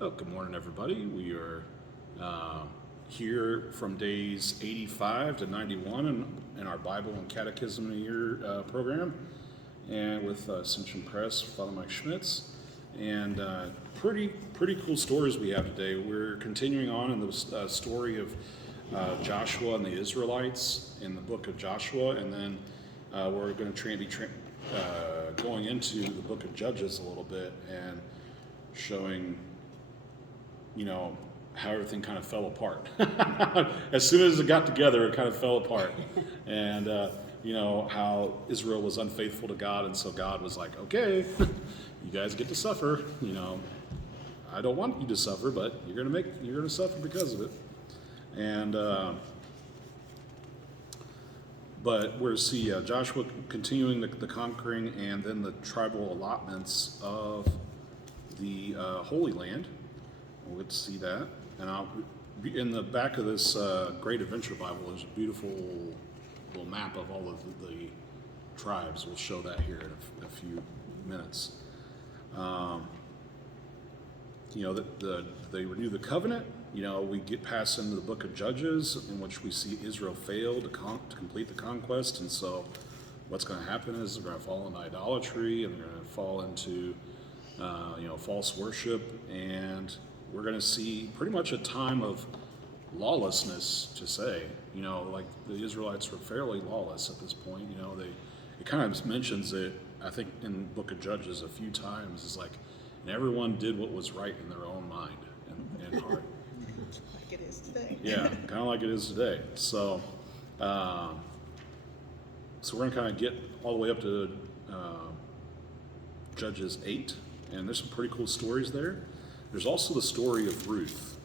Oh, good morning, everybody. We are here from days 85 to 91 in our Bible and Catechism in a Year program, and with Ascension Press, Father Mike Schmitz, and pretty cool stories we have today. We're continuing on in the story of Joshua and the Israelites in the book of Joshua, and then we're going to be going into the book of Judges a little bit and showing how everything kind of fell apart. As soon as it got together, it kind of fell apart. And, how Israel was unfaithful to God, and so God was like, okay, you guys get to suffer. I don't want you to suffer, but you're going to suffer because of it. And, but we're see Joshua continuing the conquering, and then the tribal allotments of the Holy Land. We'll get to see that. And in the back of this Great Adventure Bible, there's a beautiful little map of all of the tribes. We'll show that here in a few minutes. They renew the covenant. We get past into the book of Judges, in which we see Israel fail to complete the conquest. And so what's going to happen is they're going to fall into idolatry, and they're going to fall into false worship, and we're going to see pretty much a time of lawlessness, to say. Like the Israelites were fairly lawless at this point. It kind of mentions it, I think, in the book of Judges a few times. It's like, and everyone did what was right in their own mind and heart. Like it is today. Yeah, kind of like it is today. So, we're going to kind of get all the way up to Judges 8, and there's some pretty cool stories there. There's also the story of Ruth.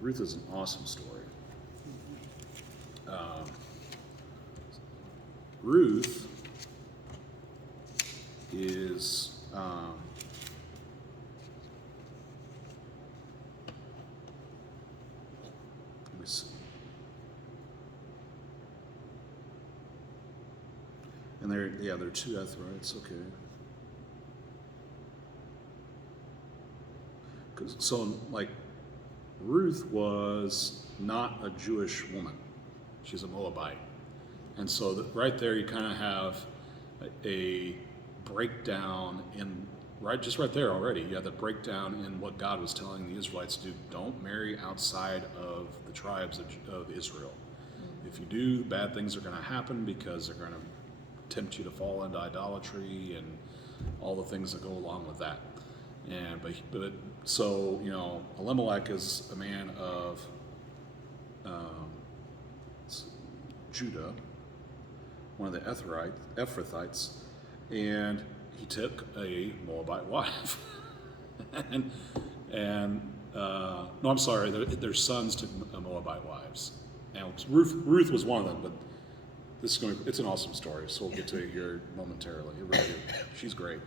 Ruth is an awesome story. Ruth is let me see. And there are two Ethrites. Okay. So, like, Ruth was not a Jewish woman. She's a Moabite. And so right there you kind of have a breakdown in, just right there already, you have the breakdown in what God was telling the Israelites to do. Don't marry outside of the tribes of Israel. If you do, bad things are going to happen, because they're going to tempt you to fall into idolatry and all the things that go along with that. So Elimelech is a man of Judah, one of the Ephrathites, and he took a Moabite wife. No, I'm sorry, their sons took Moabite wives. And Ruth was one of them, but it's an awesome story, so we'll get to it here momentarily. She's great.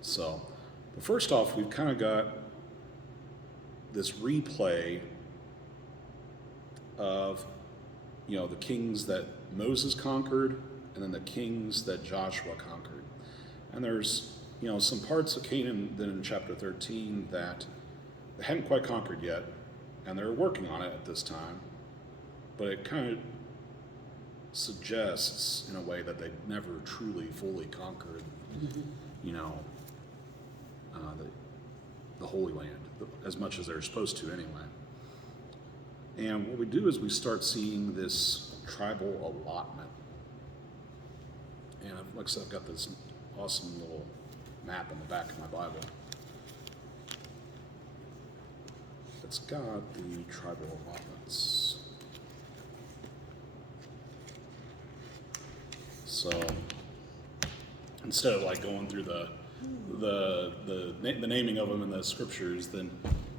So, but first off, we've kind of got this replay of, the kings that Moses conquered, and then the kings that Joshua conquered. And there's, some parts of Canaan then in chapter 13 that they hadn't quite conquered yet, and they're working on it at this time. But it kind of suggests, in a way, that they never truly, fully conquered, the Holy Land, as much as they're supposed to anyway. And what we do is we start seeing this tribal allotment. And like I said, I've got this awesome little map in the back of my Bible. It's got the tribal allotments. So instead of like going through the naming of them in the scriptures, then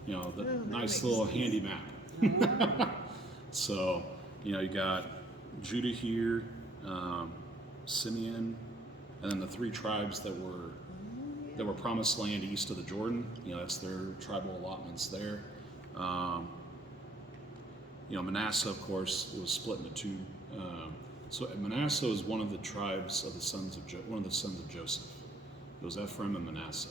the nice little handy map. So you got Judah here, Simeon, and then the three tribes that were promised land east of the Jordan. That's their tribal allotments there. Manasseh, of course, it was split into two. So Manasseh was one of the tribes of one of the sons of Joseph. It was Ephraim and Manasseh.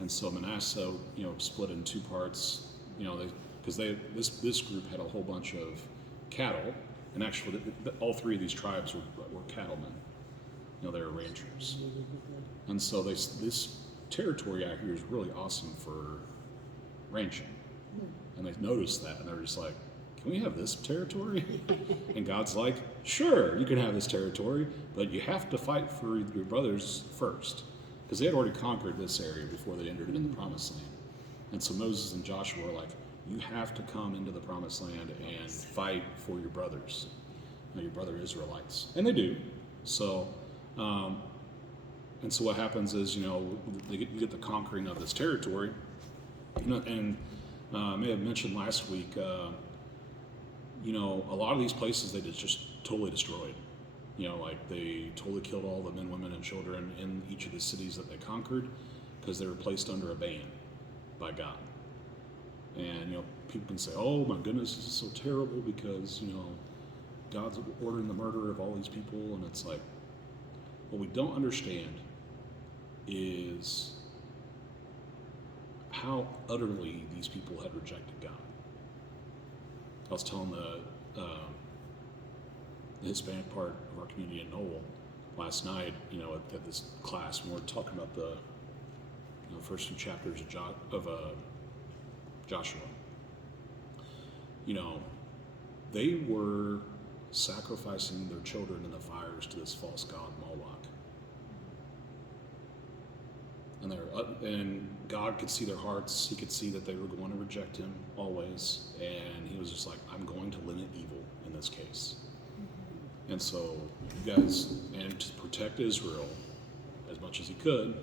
And so Manasseh, split in two parts, because this group had a whole bunch of cattle, and actually all three of these tribes were cattlemen. They were ranchers. And so this territory out here is really awesome for ranching. And they noticed that, and they're just like, can we have this territory? And God's like, sure, you can have this territory, but you have to fight for your brothers first. Because they had already conquered this area before they entered into the promised land. And so Moses and Joshua were like, you have to come into the promised land and fight for your brothers, your brother Israelites. And they do. So, and so what happens is, you get the conquering of this territory. And I may have mentioned last week, a lot of these places they just totally destroyed. Like they totally killed all the men, women, and children in each of the cities that they conquered because they were placed under a ban by God. And, people can say, oh my goodness, this is so terrible because, God's ordering the murder of all these people. And it's like, what we don't understand is how utterly these people had rejected God. I was telling the Hispanic part of our community in Knoll last night, at this class, when we were talking about the first two chapters of Joshua. They were sacrificing their children in the fires to this false god Moloch. And God could see their hearts. He could see that they were going to reject him always. And he was just like, I'm going to limit evil in this case. And so you guys, and to protect Israel as much as he could,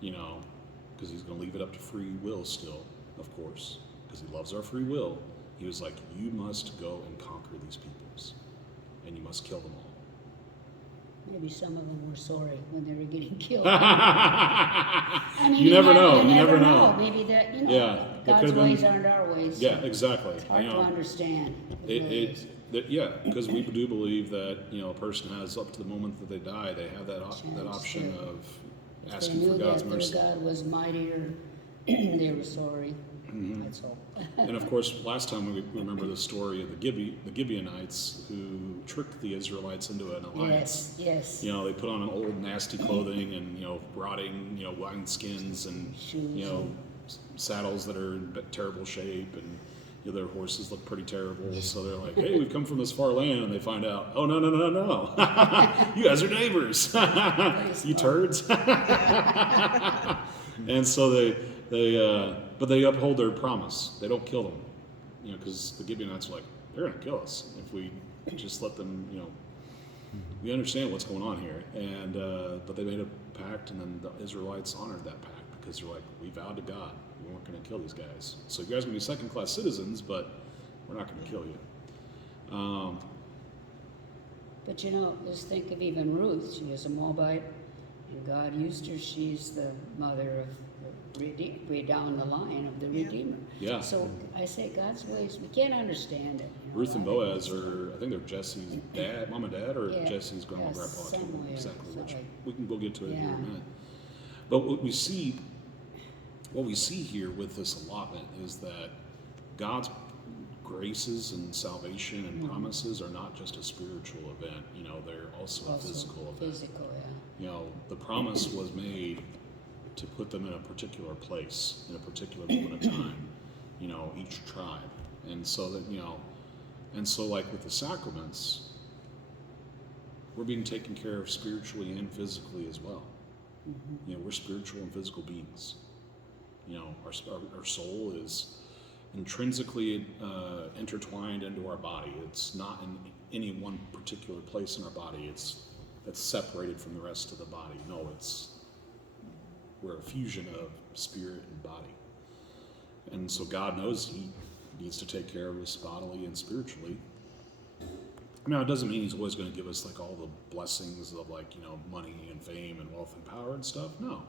because he's going to leave it up to free will still, of course, because he loves our free will. He was like, you must go and conquer these peoples, and you must kill them all. Maybe some of them were sorry when they were getting killed. You never know. You never know. Maybe that, Yeah, God's ways aren't our ways. Yeah, exactly. It's hard to understand. Because we do believe that a person has up to the moment that they die, they have that option of asking for God's mercy. Their God was mightier. They were sorry. Mm-hmm. That's all. And of course, last time we remember the story of the Gibeonites who tricked the Israelites into an alliance. Yes. They put on an old nasty clothing and rotting wine skins and shoes saddles that are in terrible shape, and their horses look pretty terrible. So they're like, hey, we've come from this far land, and they find out, oh no, you guys are neighbors. You turds. And so but they uphold their promise. They don't kill them, because the Gibeonites are like, they're going to kill us if we just let them, we understand what's going on here. And but they made a pact, and then the Israelites honored that pact because they're like, we vowed to God we weren't going to kill these guys. So you guys are going to be second-class citizens, but we're not going to kill you. But just think of even Ruth. She was a Moabite, and God used her. She's the mother of way down the line of the Redeemer. Yeah. So I say God's ways, we can't understand it. Ruth and Boaz are, I think they're Jesse's dad, mom and dad, or Jesse's grandma and grandpa. I can't remember exactly which. We can go get to it here in a minute. But what we see here with this allotment is that God's graces and salvation and promises are not just a spiritual event. They're also a physical event. Physical, yeah. The promise was made to put them in a particular place, in a particular moment of time, each tribe. And so that, and so like with the sacraments, we're being taken care of spiritually and physically as well. Mm-hmm. We're spiritual and physical beings. Our soul is intrinsically intertwined into our body. It's not in any one particular place in our body. That's separated from the rest of the body. No, we're a fusion of spirit and body. And so God knows he needs to take care of us bodily and spiritually. Now, it doesn't mean he's always going to give us all the blessings of money and fame and wealth and power and stuff. No.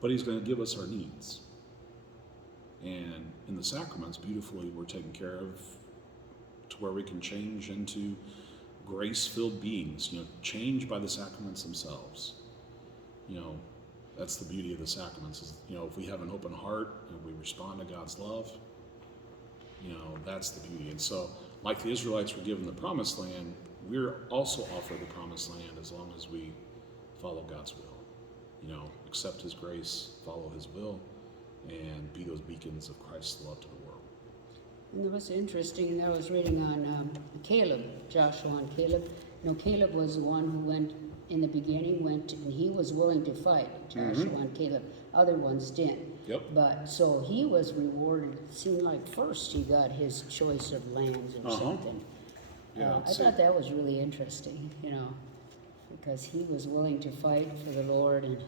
But he's going to give us our needs. And in the sacraments, beautifully, we're taken care of to where we can change into grace-filled beings, changed by the sacraments themselves. That's the beauty of the sacraments. Is, if we have an open heart and we respond to God's love, that's the beauty. And so, like the Israelites were given the promised land, we're also offered the promised land as long as we follow God's will. Accept His grace, follow His will, and be those beacons of Christ's love to the world. And it was interesting, I was reading on Caleb, Joshua and Caleb. Caleb was the one who went, in the beginning, and he was willing to fight, Joshua and Caleb. Other ones didn't. Yep. But, so he was rewarded. It seemed like first he got his choice of lands or something. Yeah, I thought that was really interesting, because he was willing to fight for the Lord. And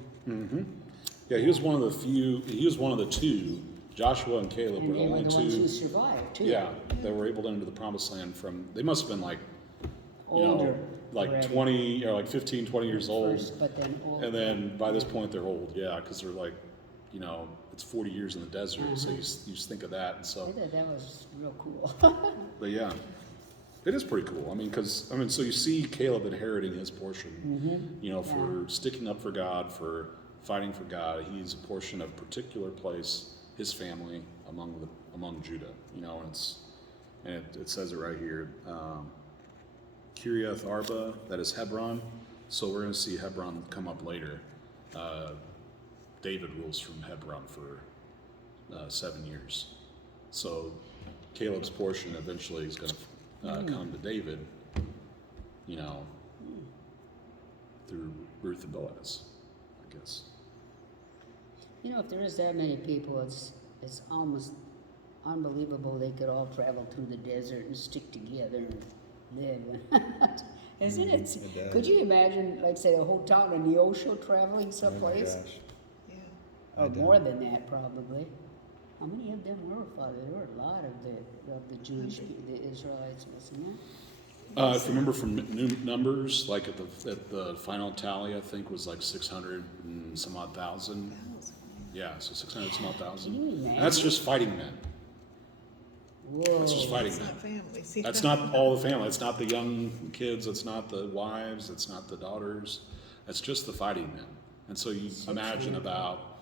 Yeah, he was one of the two. Joshua and Caleb were they the were only the ones who two. survived, too. Yeah, that were able to enter the promised land from, they must have been like, Older. like already. 20, or like 15, 20 years old. First, but then old. And then by this point they're old, yeah, because they're like, it's 40 years in the desert, so you just think of that. And I so, thought that was real cool. but yeah, it is pretty cool. So you see Caleb inheriting his portion, for sticking up for God, for fighting for God. He's a portion of a particular place, his family among Judah, and it says it right here, Kiriath Arba, that is Hebron. So we're going to see Hebron come up later. David rules from Hebron for 7 years. So Caleb's portion eventually is going to come to David, through Ruth and Boaz, I guess. If there is that many people, it's almost unbelievable they could all travel through the desert and stick together and live. Isn't it? Could you imagine, like, say, a whole town in Neosho traveling someplace? Oh my gosh. Yeah. Or more than that, probably. How many of them were, Father? There were a lot of the Jewish people, the Israelites, wasn't there? If you remember from Numbers, like at the final tally, I think was like 600 and some odd thousand. Yeah, so 600 some odd thousand. Can you imagine? And that's just fighting men. Whoa. That's just fighting It's men. not family. See, That's not all the family. It's not the young kids. It's not the wives. It's not the daughters. It's just the fighting men. And so you imagine about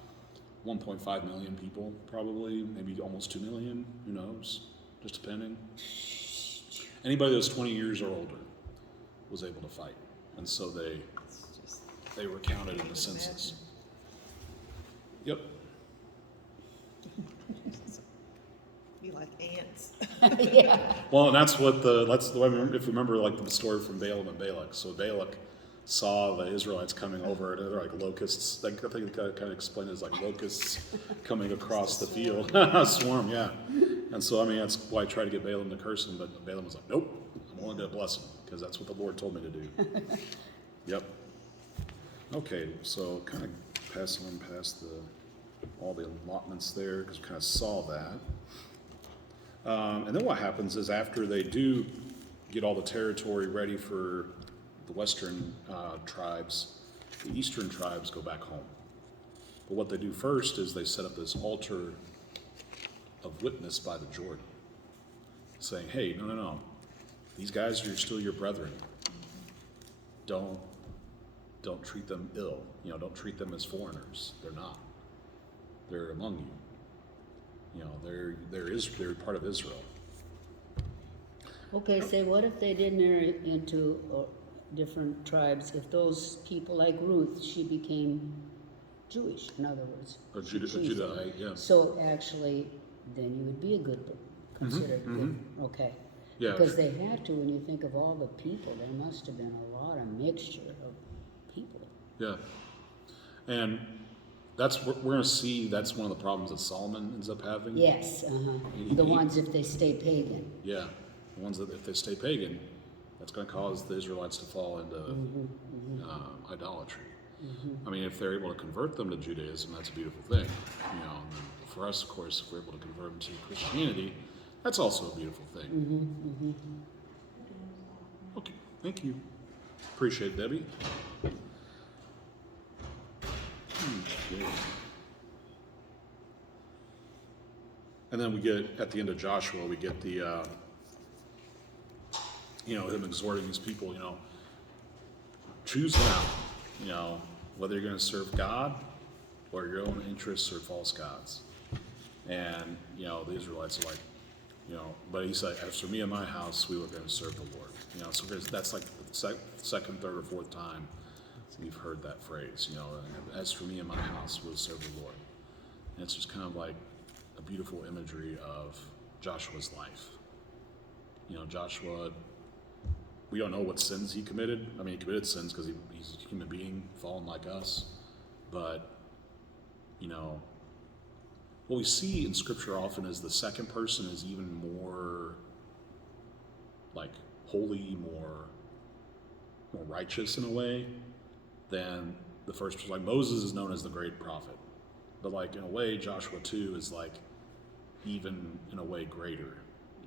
1.5 million people, probably, maybe almost 2 million. Who knows? Just depending. Anybody that was 20 years or older was able to fight, and so they were counted in the census. Yep. Be like ants. Yeah. Well, and that's the way, if you remember, like the story from Balaam and Balak. So Balak saw the Israelites coming over, and they're like locusts. I think it kind of explained it as like locusts coming across the field. A swarm, yeah. And so, that's why I tried to get Balaam to curse him, but Balaam was like, nope, I'm only going to bless him, because that's what the Lord told me to do. Yep. Okay, so kind of passing on past all the allotments there, because we kind of saw that. And then what happens is after they do get all the territory ready for the western tribes, the eastern tribes go back home. But what they do first is they set up this altar of witness by the Jordan, saying, hey, no, these guys are still your brethren. Don't treat them ill. Don't treat them as foreigners. They're not. They're among you. They're part of Israel. Okay, say, what if they did marry into different tribes? If those people, like Ruth, she became Jewish, in other words. A Judahite, yeah. So actually, then you would be a good, considered good. Okay. Yeah. Because they had to, when you think of all the people, there must have been a lot of mixture of people. Yeah. And we're going to see that's one of the problems that Solomon ends up having. Yes, the ones if they stay pagan. Yeah. The ones that if they stay pagan, that's going to cause the Israelites to fall into idolatry. If they're able to convert them to Judaism, that's a beautiful thing. And for us, of course, if we're able to convert them to Christianity, that's also a beautiful thing. Okay, thank you. Appreciate it, Debbie. Okay. And then we get, at the end of Joshua, we get the, him exhorting these people, choose now, whether you're going to serve God or your own interests or false gods. And, you know, the Israelites are like, you know, but he said, as for me and my house, we were going to serve the Lord. You know, so that's like the second, third, or fourth time we've heard that phrase, you know, as for me and my house, we'll serve the Lord. And it's just kind of like a beautiful imagery of Joshua's life. You know, Joshua, we don't know what sins he committed. I mean, he committed sins because he's a human being, fallen like us. But, you know, what we see in Scripture often is the second person is even more, like, holy, more righteous in a way than the first person. Like, Moses is known as the great prophet. But, like, in a way, Joshua, too, is, like, even in a way greater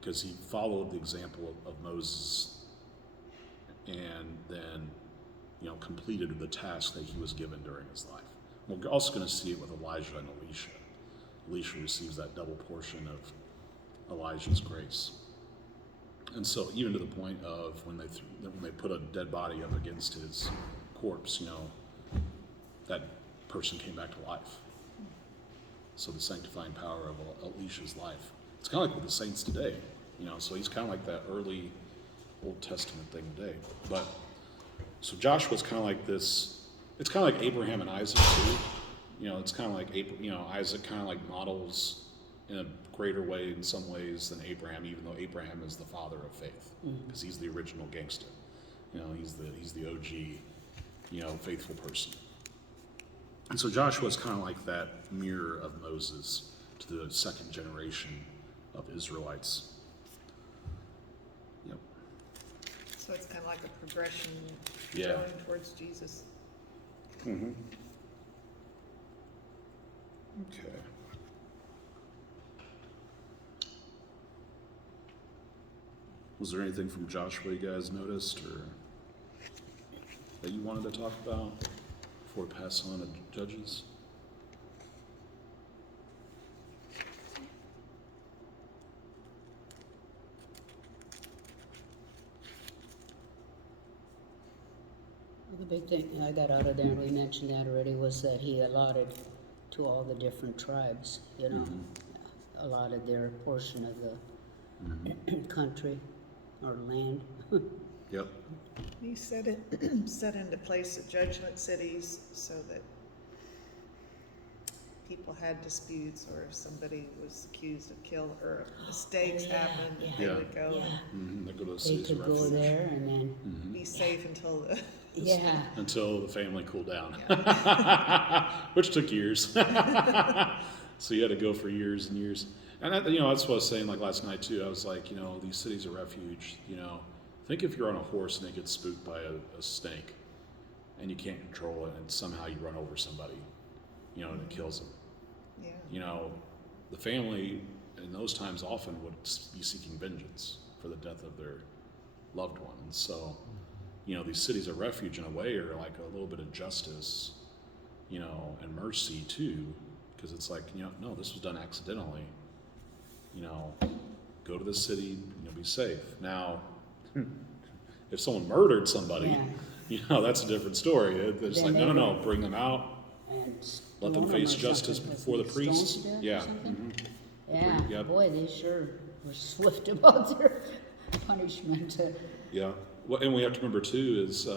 because he followed the example of Moses and then, you know, completed the task that he was given during his life. We're also going to see it with Elijah and Elisha. Elisha receives that double portion of Elijah's grace. And so even to the point of when they put a dead body up against his corpse, you know, that person came back to life. So the sanctifying power of Elisha's life. It's kind of like with the saints today, you know, so he's kind of like that early Old Testament thing today. But, so Joshua's kind of like this, it's kind of like Abraham and Isaac too. You know, it's kind of like, you know, Isaac kind of like models in a greater way in some ways than Abraham, even though Abraham is the father of faith, because he's the original gangster. You know, he's the OG, you know, faithful person. And so Joshua's kind of like that mirror of Moses to the second generation of Israelites. Yep. So it's kind of like a progression Yeah. going towards Jesus. Mm-hmm. Okay. Was there anything from Joshua you guys noticed or that you wanted to talk about before we pass on to Judges? The big thing I got out of there, and we mentioned that already, was that he allotted to all the different tribes, you know, allotted their portion of the country or land. Yep. He set into place the judgment cities so that people had disputes or if somebody was accused of kill or if mistakes happened, they Yeah. would go Mm-hmm. They go to the They cities could of go refuge there and then, and be safe until the until the family cooled down, which took years. So you had to go for years and years. And that, you know, that's what I was saying like last night too. I was like, you know, these cities of refuge, you know, think if you're on a horse and it gets spooked by a snake and you can't control it and somehow you run over somebody, you know, and it kills them. Yeah. You know, the family in those times often would be seeking vengeance for the death of their loved one. And so, you know, these cities of refuge in a way are like a little bit of justice, you know, and mercy too, because it's like, you know, no, this was done accidentally. You know, go to the city, you know, be safe. Now, if someone murdered somebody, you know, that's a different story. It's Then like, no, bring them out, and let them stone face or justice something, before the stoned priests. to death or Yeah. something? Mhm. Yeah, Yep. boy, they sure were swift about their punishment. Yeah. Well, and we have to remember too is, you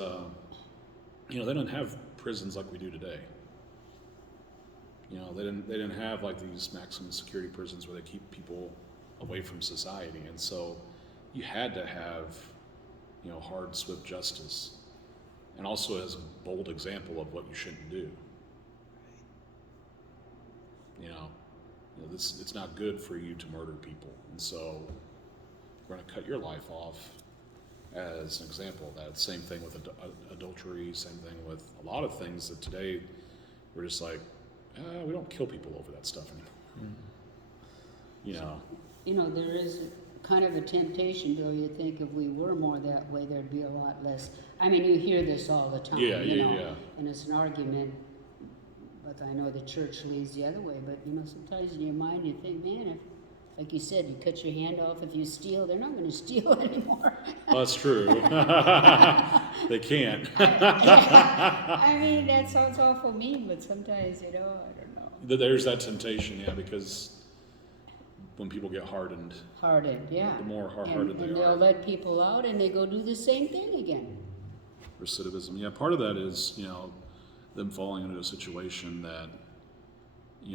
know, they didn't have prisons like we do today. You know, they didn't have like these maximum security prisons where they keep people away from society, and so you had to have, you know, hard, swift justice, and also as a bold example of what you shouldn't do. You know, this it's not good for you to murder people, and so we're going to cut your life off as an example of that. Same thing with adultery, same thing with a lot of things that today we're just like, we don't kill people over that stuff anymore. You know. You know, there is kind of a temptation, though. You think if we were more that way, there'd be a lot less. I mean, you hear this all the time, Yeah, you know, yeah. and it's an argument. But I know the church leads the other way. But you know, sometimes in your mind you think, man, Like you said, you cut your hand off if you steal, they're not going to steal anymore. Well, that's true. They can't. I mean, that sounds awful mean, but sometimes, I don't know. There's that temptation, yeah, because when people get hardened, Hardened, yeah. the more And hardened they they'll are. let people out and they go do the same thing again. Recidivism, yeah, part of that is, them falling into a situation that,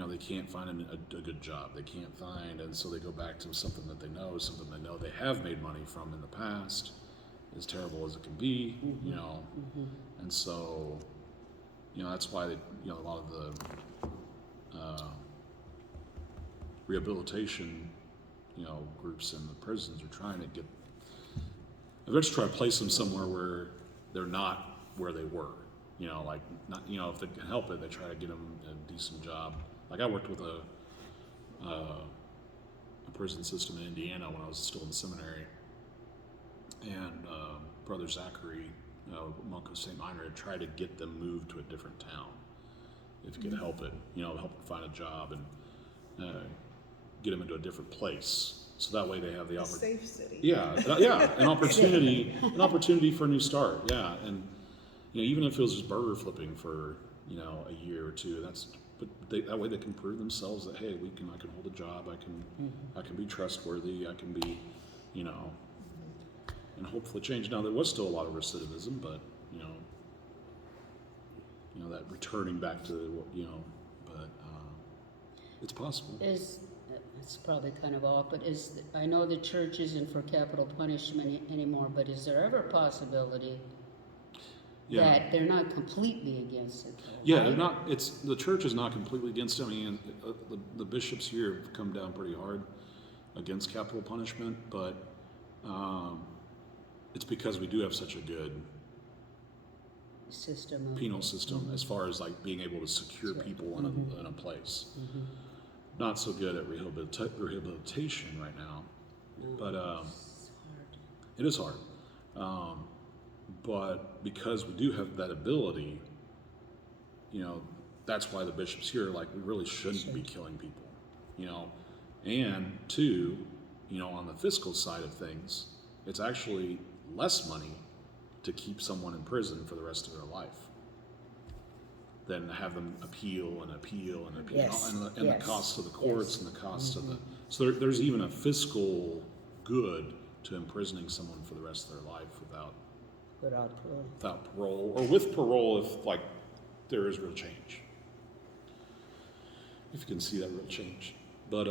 they can't find a good job. They can't find, and so they go back to something that they know, something they know they have made money from in the past, as terrible as it can be, and so, that's why a lot of the rehabilitation, groups in the prisons are trying to eventually try to place them somewhere where they're not where they were. Like not, if they can help it, they try to get them a decent job. Like I worked with a prison system in Indiana when I was still in the seminary, and Brother Zachary, monk of St. Minor, had tried to get them moved to a different town if he could help it. Help them find a job and get them into a different place, so that way they have the A opportunity. safe city. Yeah, an opportunity for a new start. Yeah, and even if it was just burger flipping for a year or two, that way they can prove themselves that hey, I can hold a job, I can be trustworthy, I can be, and hopefully change. Now there was still a lot of recidivism, but that returning back to but it's possible. It's probably kind of off, but I know the church isn't for capital punishment anymore, but is there ever a possibility that they're not completely against it? Though, Yeah, right? they're not. The church is not completely against it. I mean, the bishops here have come down pretty hard against capital punishment, but it's because we do have such a good penal system as far as like being able to secure people in a place. Not so good at rehabilitation right now, but it is hard. But because we do have that ability, that's why the bishops here are like, we really shouldn't be killing people, and two, on the fiscal side of things, it's actually less money to keep someone in prison for the rest of their life than to have them appeal and appeal and appeal, and the cost of the courts and the cost of the, so there's even a fiscal good to imprisoning someone for the rest of their life without parole, or with parole if like there is real change, if you can see that real change. But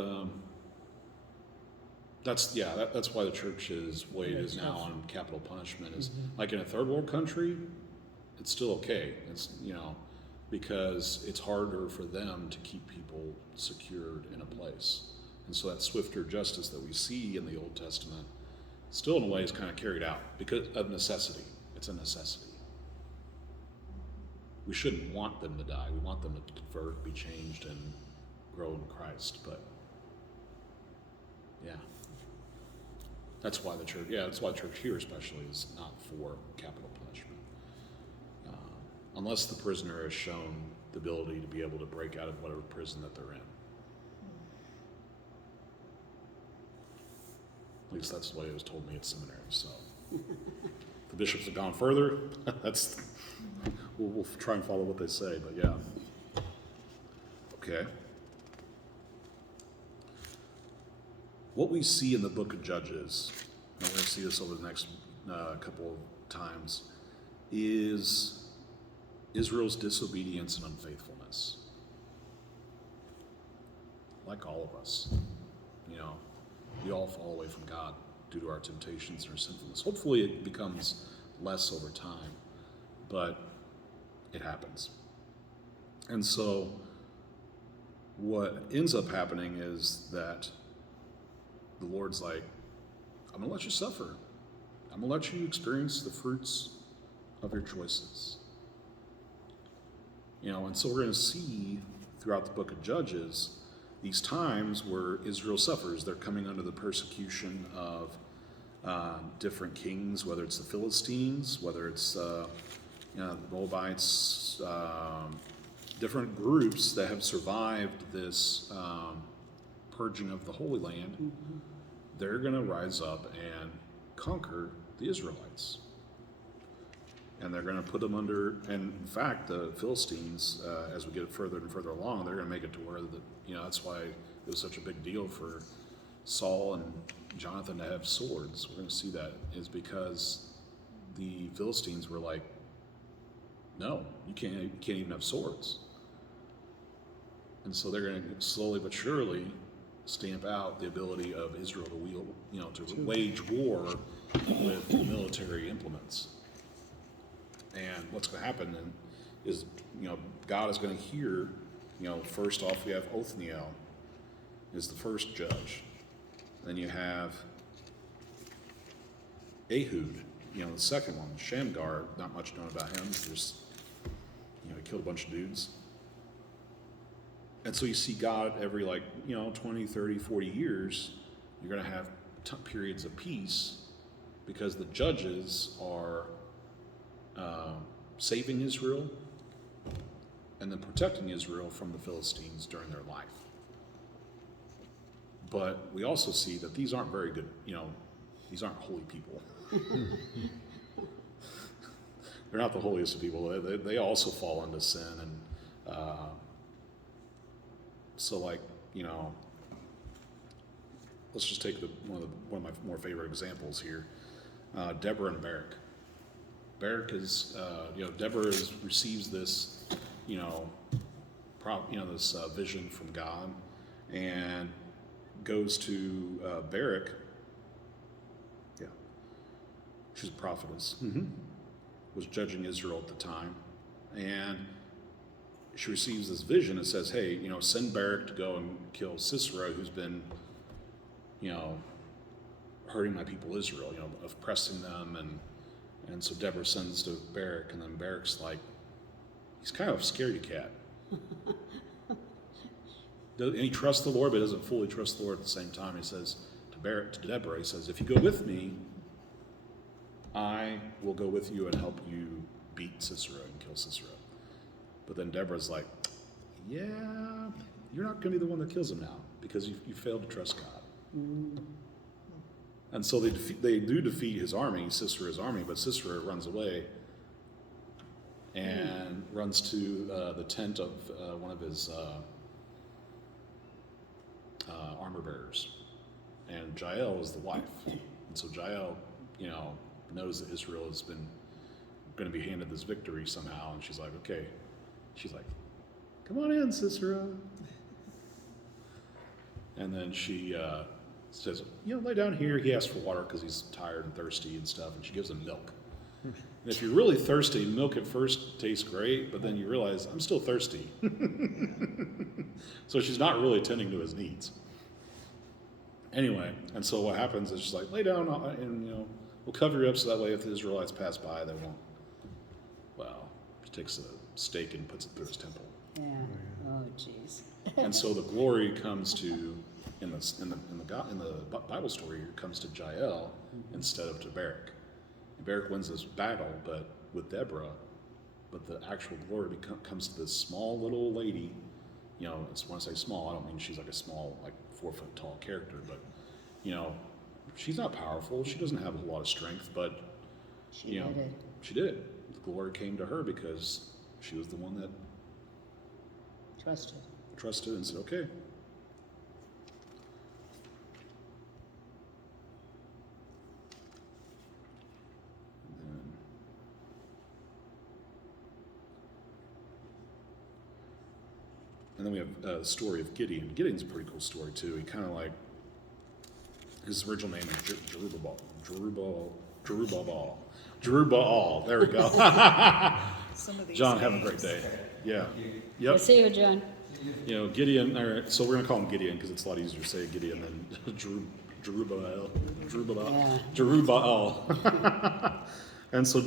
that's why the church's way it is now on capital punishment is like in a third world country, it's still okay. It's because it's harder for them to keep people secured in a place, and so that swifter justice that we see in the Old Testament still in a way is kind of carried out because of necessity. It's a necessity. We shouldn't want them to die. We want them to convert, be changed, and grow in Christ. But yeah, that's why the church here especially is not for capital punishment, unless the prisoner has shown the ability to be able to break out of whatever prison that they're in. At least that's the way it was told me at seminary. So the bishops have gone further. We'll try and follow what they say, but yeah. Okay. What we see in the book of Judges, and we're going to see this over the next couple of times, is Israel's disobedience and unfaithfulness. Like all of us, we all fall away from God due to our temptations and our sinfulness. Hopefully it becomes less over time, but it happens. And so what ends up happening is that the Lord's like, I'm going to let you suffer. I'm going to let you experience the fruits of your choices. And so we're going to see throughout the book of Judges these times where Israel suffers. They're coming under the persecution of different kings, whether it's the Philistines, whether it's the Moabites, different groups that have survived this purging of the Holy Land, they're going to rise up and conquer the Israelites. And they're going to put them under, and in fact, the Philistines, as we get further and further along, they're going to make it to where, that's why it was such a big deal for Saul and Jonathan to have swords. We're going to see that is because the Philistines were like, no, you can't even have swords. And so they're going to slowly but surely stamp out the ability of Israel to wield, to wage war with military implements. And what's going to happen then is, God is going to hear, first off we have Othniel is the first judge. Then you have Ehud, the second one. Shamgar, not much known about him. Just, he killed a bunch of dudes. And so you see God every 20, 30, 40 years, you're going to have periods of peace because the judges are saving Israel and then protecting Israel from the Philistines during their life. But we also see that these aren't very good, these aren't holy people. They're not the holiest of people. They also fall into sin. And let's just take one of my more favorite examples here, Deborah and Barak. Barak is, Deborah receives this, this vision from God, and goes to Barak. Yeah, she's a prophetess. Was judging Israel at the time, and she receives this vision and says, "Hey, send Barak to go and kill Sisera, who's been, hurting my people Israel, oppressing them." And so Deborah sends to Barak, and then Barak's like, he's kind of a scaredy cat. And he trusts the Lord, but doesn't fully trust the Lord at the same time. He says to Deborah, he says, "If you go with me, I will go with you and help you beat Sisera and kill Sisera." But then Deborah's like, "Yeah, you're not going to be the one that kills him now because you failed to trust God." And so they do defeat his army, Sisera's army, but Sisera runs away and runs to the tent of one of his armor bearers. And Jael is the wife. And so Jael, knows that Israel has been going to be handed this victory somehow. And she's like, okay. She's like, "Come on in, Sisera." And then she says, "Lay down here." He asks for water because he's tired and thirsty and stuff. And she gives him milk. And if you're really thirsty, milk at first tastes great, but then you realize, I'm still thirsty. So she's not really tending to his needs. Anyway, and so what happens is she's like, "Lay down and, we'll cover you up so that way if the Israelites pass by, they won't." Well, she takes a stake and puts it through his temple. Yeah. Oh, jeez. And so the glory comes to, in the Bible story, it comes to Jael instead of to Barak. And Barak wins this battle, but with Deborah, but the actual glory comes to this small little lady. When I say small, I don't mean she's like a small, 4 foot tall character, but she's not powerful. She doesn't have a whole lot of strength, but She did it. she did it. The glory came to her because she was the one that trusted and said, "Okay." And then we have the story of Gideon. Gideon's a pretty cool story too. He kind of his original name is Jerubbaal. There we go. Some of these John, have a names. great day. Yeah. I Yep. see you, John. Gideon. All right, so we're gonna call him Gideon because it's a lot easier to say Gideon than Jerubbaal. And so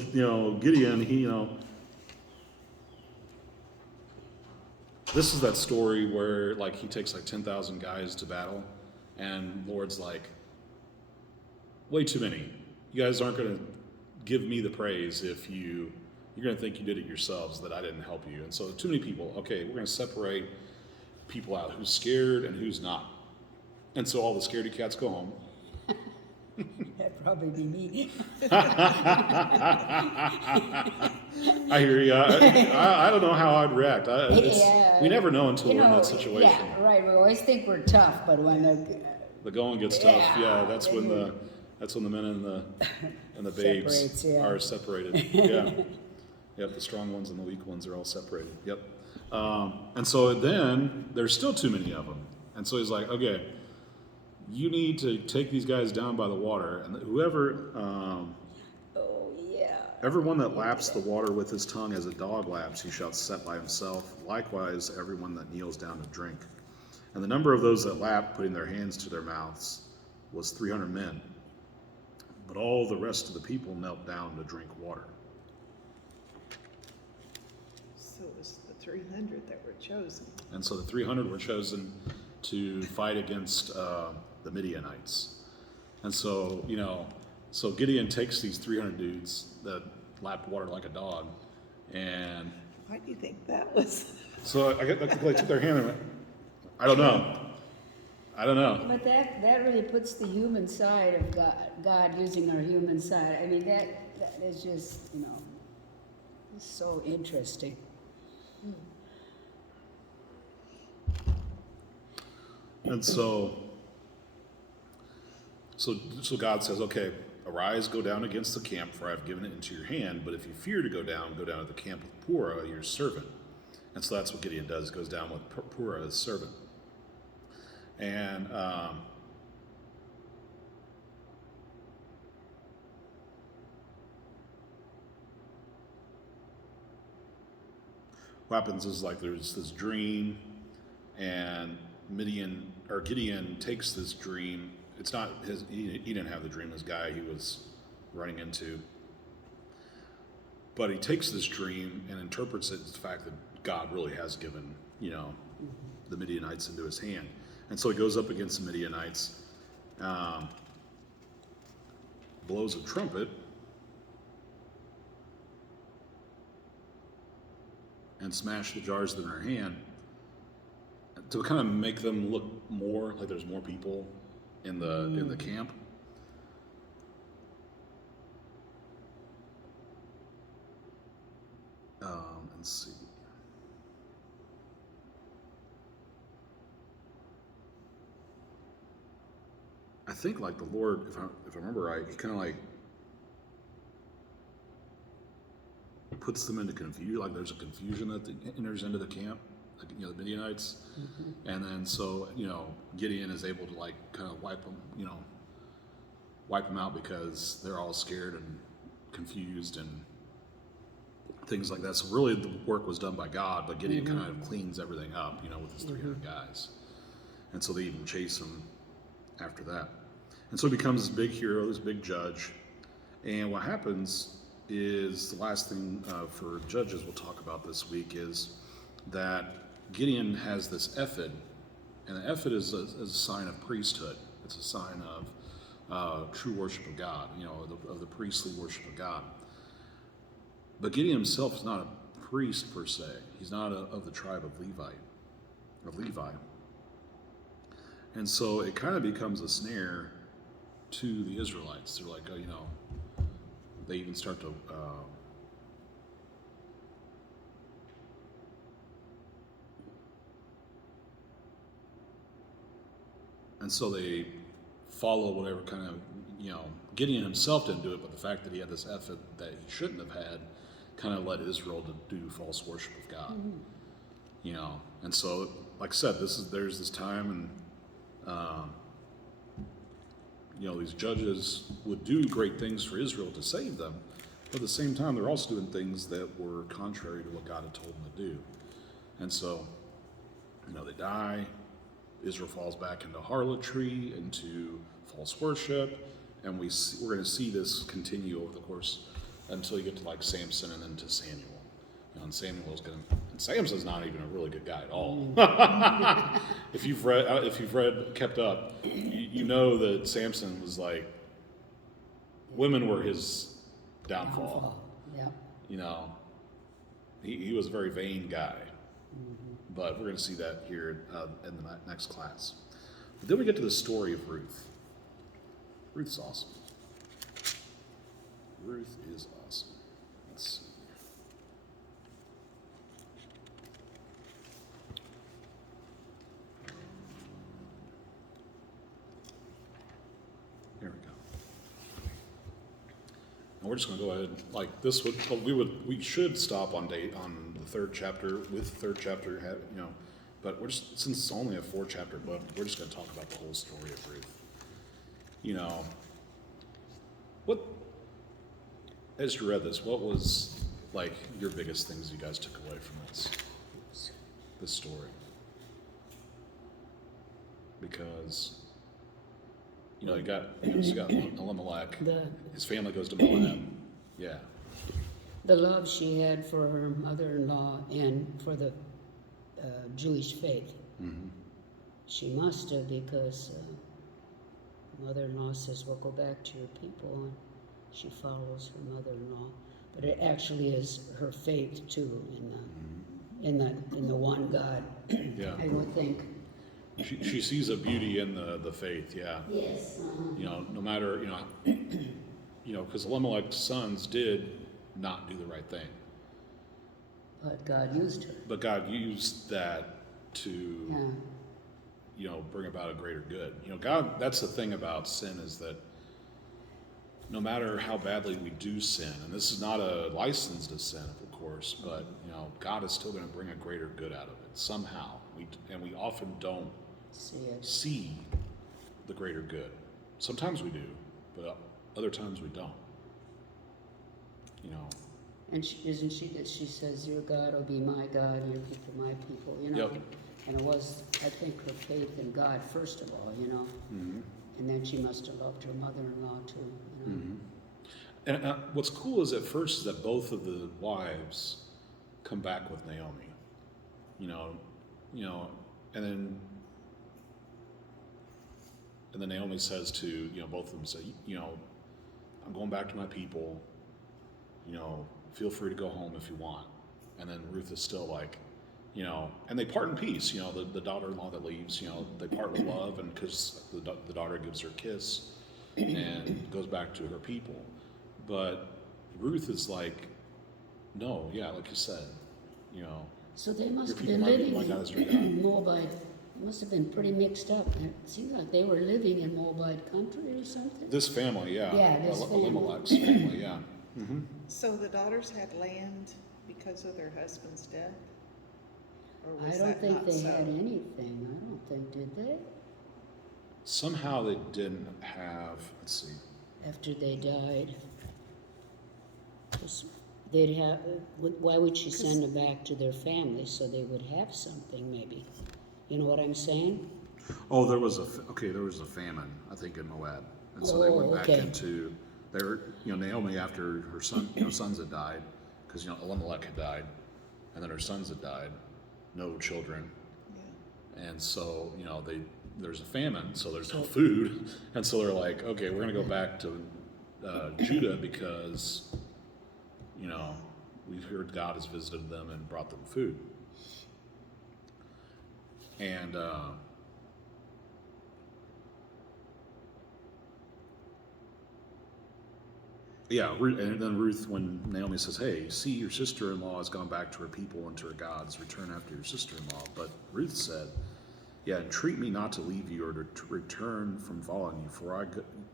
Gideon, this is that story where he takes 10,000 guys to battle, and Lord's like, way too many. You guys aren't gonna give me the praise if you're going to think you did it yourselves, that I didn't help you. And so too many people. Okay, we're going to separate people out who's scared and who's not. And so all the scaredy cats go home. That'd probably be me. I hear you. I don't know how I'd react. Yeah. We never know until You we're in know, that situation. Yeah, right. We always think we're tough, but when The going gets tough. Yeah, Yeah, that's when then the men and the babes Separates, yeah. are separated. Yeah. Yep, the strong ones and the weak ones are all separated. Yep. And so then there's still too many of them. And so he's like, okay, you need to take these guys down by the water, and whoever, oh yeah. everyone that laps the water with his tongue as a dog laps, he shall set by himself. Likewise, everyone that kneels down to drink. And the number of those that lapped, putting their hands to their mouths, was 300 men. But all the rest of the people knelt down to drink water. So it was the 300 that were chosen. And so the 300 were chosen to fight against the Midianites. And so, so Gideon takes these 300 dudes that lapped water like a dog, and Why do you think that was? so I took their hand and went, I don't know. But that really puts the human side of God using our human side. I mean, that is just, so interesting. And so God says, okay, arise, go down against the camp, for I have given it into your hand. But if you fear to go down to the camp with Purah, your servant. And so that's what Gideon does, goes down with Purah, his servant. And what happens is, like, there's this dream, and Gideon takes this dream. It's not he didn't have the dream, this guy he was running into. But he takes this dream and interprets it as the fact that God really has given, the Midianites into his hand. And so he goes up against the Midianites, blows a trumpet, and smash the jars in their hand to kind of make them look more like there's more people in the camp. Let's see. I think, like, the Lord, if I remember right, he kind of like puts them into confusion. Like, there's a confusion that enters into the camp, like, the Midianites, and then so Gideon is able to, like, kind of wipe them out because they're all scared and confused and things like that. So really, the work was done by God, but Gideon kind of cleans everything up, with his 300 guys, and so they even chase him after that. And so he becomes this big hero, this big judge. And what happens is, the last thing for judges we'll talk about this week is that Gideon has this ephod, and the ephod is a sign of priesthood. It's a sign of true worship of God, of the priestly worship of God. But Gideon himself is not a priest per se. He's not of the tribe of Levi. And so it kind of becomes a snare to the Israelites. They're like, they even start to and so they follow whatever kind of, Gideon himself didn't do it, but the fact that he had this ephod that he shouldn't have had kind of led Israel to do false worship of God. And so, like I said, there's this time, and these judges would do great things for Israel to save them, but at the same time, they're also doing things that were contrary to what God had told them to do. And so, they die. Israel falls back into harlotry, into false worship, and we're going to see this continue over the course until you get to, like, Samson and then to Samuel. And Samson's not even a really good guy at all. If you've kept up, you know that Samson was like, women were his downfall. Yeah. He was a very vain guy. But we're going to see that here in the next class. But then we get to the story of Ruth. Ruth's awesome. Ruth is awesome. Let's see. Here we go. And we're just going to go ahead, like this would, we should stop on the third chapter, with the third chapter, but we're just, since it's only a 4-chapter book, we're just going to talk about the whole story of Ruth. What, as you read this, what was like your biggest things you guys took away from this story? Because you got Elimelech, his family goes to Moab. Yeah. The love she had for her mother-in-law and for the Jewish faith. Mm-hmm. She must have, because mother-in-law says, well, go back to your people, and she follows her mother-in-law. But it actually is her faith too in the one God. Yeah. I would think. She sees a beauty in the faith, yeah. Yes. No matter, because Elimelech's sons did not do the right thing. But God used her. But God used that to, Yeah. Bring about a greater good. God, that's the thing about sin, is that no matter how badly we do sin, and this is not a license to sin, of course, but, God is still going to bring a greater good out of it somehow. We often don't see the greater good. Sometimes we do, but other times we don't. And isn't she that she says, your God will be my God, your people my people, Yep. And it was, I think, her faith in God first of all, Mm-hmm. and then she must have loved her mother-in-law too, Mm-hmm. And what's cool is at first is that both of the wives come back with Naomi, and then Naomi says to, both of them say, I'm going back to my people, feel free to go home if you want. And then Ruth is still like, and they part in peace, the daughter-in-law that leaves, they part with love, and because the daughter gives her a kiss and goes back to her people. But Ruth is like, no, yeah, like you said, So they must your have people been living my God is your God. in Moabite. Must have been pretty mixed up. It seems like they were living in Moabite country or something. This family, yeah. Yeah, this family. Elimelech's family, yeah. Mm-hmm. So the daughters had land because of their husband's death? Or I was don't that think not they so? had anything. I don't think, did they? Somehow they didn't have, let's see. After they died. 'Cause they'd have, why would she send them back to their family so they would have something maybe? You know what I'm saying? Oh, there was a famine, I think, in Moab, and so they went back okay. into Naomi, after her sons had died, because Elimelech had died, and then her sons had died, no children, Yeah. and so there's a famine, so there's no food, and so they're like, okay, we're gonna go back to Judah because we heard God has visited them and brought them food. And and then Ruth, when Naomi says, hey, see, your sister-in-law has gone back to her people and to her gods, return after your sister-in-law. But Ruth said, yeah, entreat me not to leave you or to return from following you,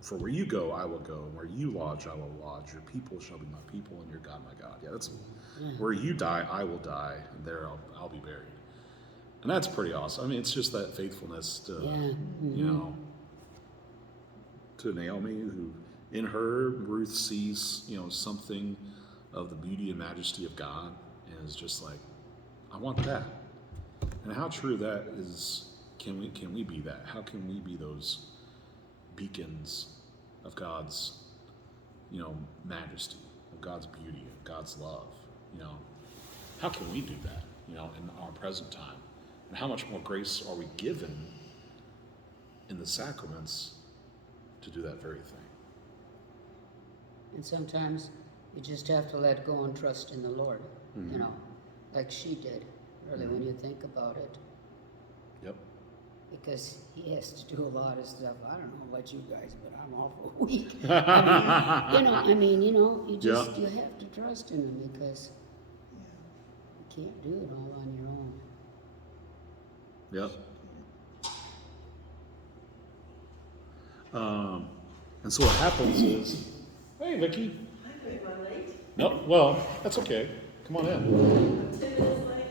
for where you go, I will go, and where you lodge, I will lodge. Your people shall be my people, and your God, my God. Yeah, that's where you die, I will die, and there I'll be buried. And that's pretty awesome. I mean, it's just that faithfulness to, to Naomi, who in her, Ruth sees, something of the beauty and majesty of God, and is just like, I want that. And how true that is. Can we be that? How can we be those beacons of God's, majesty, of God's beauty, of God's love? How can we do that, in our present time? And how much more grace are we given in the sacraments to do that very thing? And sometimes you just have to let go and trust in the Lord, like she did, really, when you think about it. Yep. because he has to do a lot of stuff. I don't know about you guys, but I'm awful weak. You just, you have to trust in him because you can't do it all on your own. Yep. And so what happens is, hey, Vicky. Am I late? No, well, that's okay. Come on in. I'm 10 minutes late.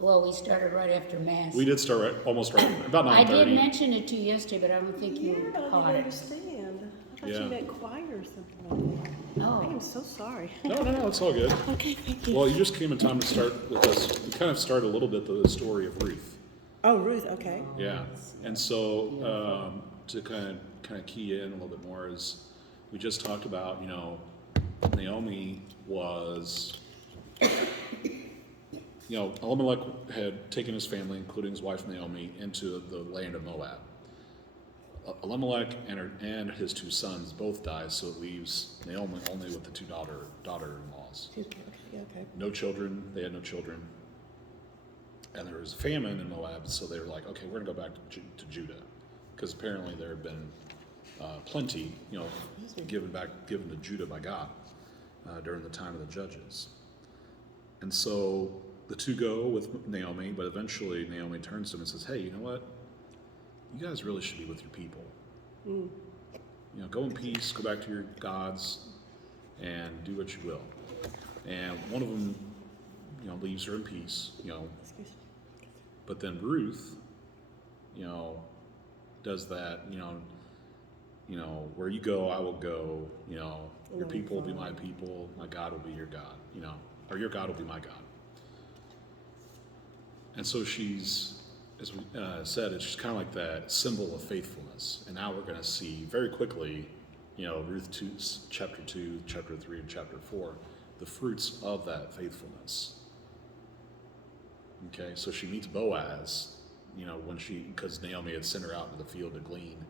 Well, we started right after Mass. We did start almost right about 9:30. I did mention it to you yesterday, but I don't think Yeah, you I didn't caught it. understand. I thought Yeah. you meant choir or something like that. I am Oh, so sorry. No, it's all good. Okay, thank you. Well, you just came in time to start with us. We kind of started a little bit the story of Ruth. Oh, Ruth, okay. Yeah, and so to kind of key in a little bit more is we just talked about Naomi was Elimelech had taken his family, including his wife Naomi, into the land of Moab. Elimelech and his 2 sons both die, so it leaves Naomi only with the 2 daughter-in-laws. Excuse me, okay, okay. No children. They had no children. And there was a famine in Moab, so they were like, okay, we're going to go back to Judah. Because apparently there had been plenty, given to Judah by God during the time of the judges. And so the 2 go with Naomi, but eventually Naomi turns to him and says, hey, you know what? You guys really should be with your people. Go in peace, go back to your gods, and do what you will. And one of them, leaves her in peace, Excuse me. But then Ruth, does that, where you go, I will go, your people will be my people, my God will be your God, or your God will be my God. And so she's, as we said, it's just kind of like that symbol of faithfulness. And now we're going to see very quickly, Ruth 2, chapter 2, chapter 3, and chapter 4, the fruits of that faithfulness. Okay, so she meets Boaz, because Naomi had sent her out into the field to glean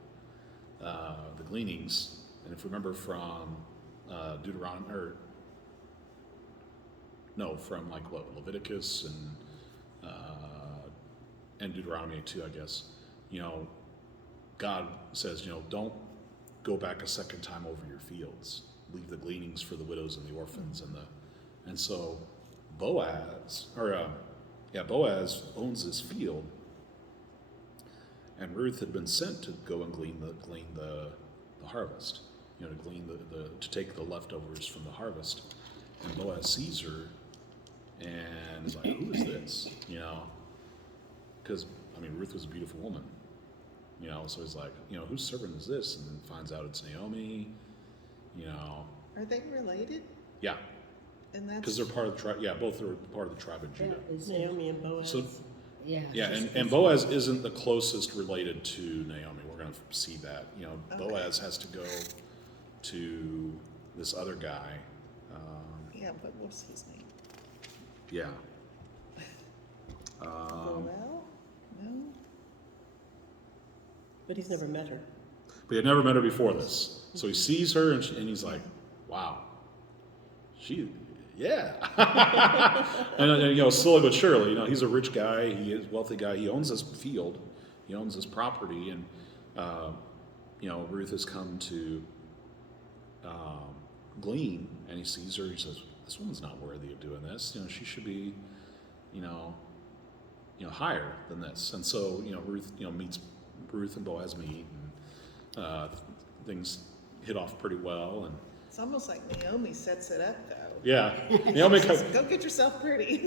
the gleanings. And if we remember from Leviticus and Deuteronomy too, I guess, God says, don't go back a second time over your fields. Leave the gleanings for the widows and the orphans and so Boaz owns this field, and Ruth had been sent to go and glean the harvest, to take the leftovers from the harvest. And Boaz sees her and is like, who is this? Because Ruth was a beautiful woman, so he's like, whose servant is this? And then finds out it's Naomi. Are they related? Yeah, And because that's, they're part of the tribe. Yeah, both are part of the tribe of Judah. that was, Naomi and Boaz. So yeah. yeah, and Boaz isn't the closest related to Naomi. We're going to see that. Boaz has to go to this other guy. what was his name? Yeah. Boel? No? But he's never met her. But he had never met her before this. So he sees her and he's like, wow. Yeah. And slowly but surely, he's a rich guy. He is a wealthy guy. He owns this field. He owns this property. And, Ruth has come to glean, and he sees her. He says, this woman's not worthy of doing this. She should be, higher than this. And so, Ruth and Boaz meet, and things hit off pretty well. And It's almost like Naomi sets it up, though. yeah, Naomi She comes. says, go get yourself pretty.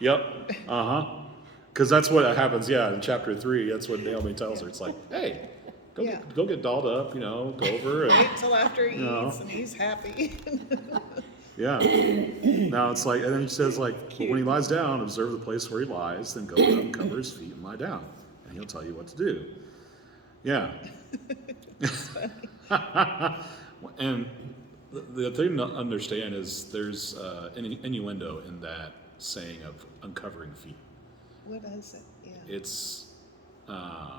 Yep. Because that's what happens. Yeah, in chapter 3, that's what Naomi tells her. It's like, hey, go get dolled up. Go over and Wait till after he No. eats and he's happy. yeah. Now it's like, and then she says like, well, when he lies down, observe the place where he lies, then go up and cover his feet and lie down, and he'll tell you what to do. Yeah. And the thing to understand is there's an innuendo in that saying of uncovering feet. What is it? Yeah. It's a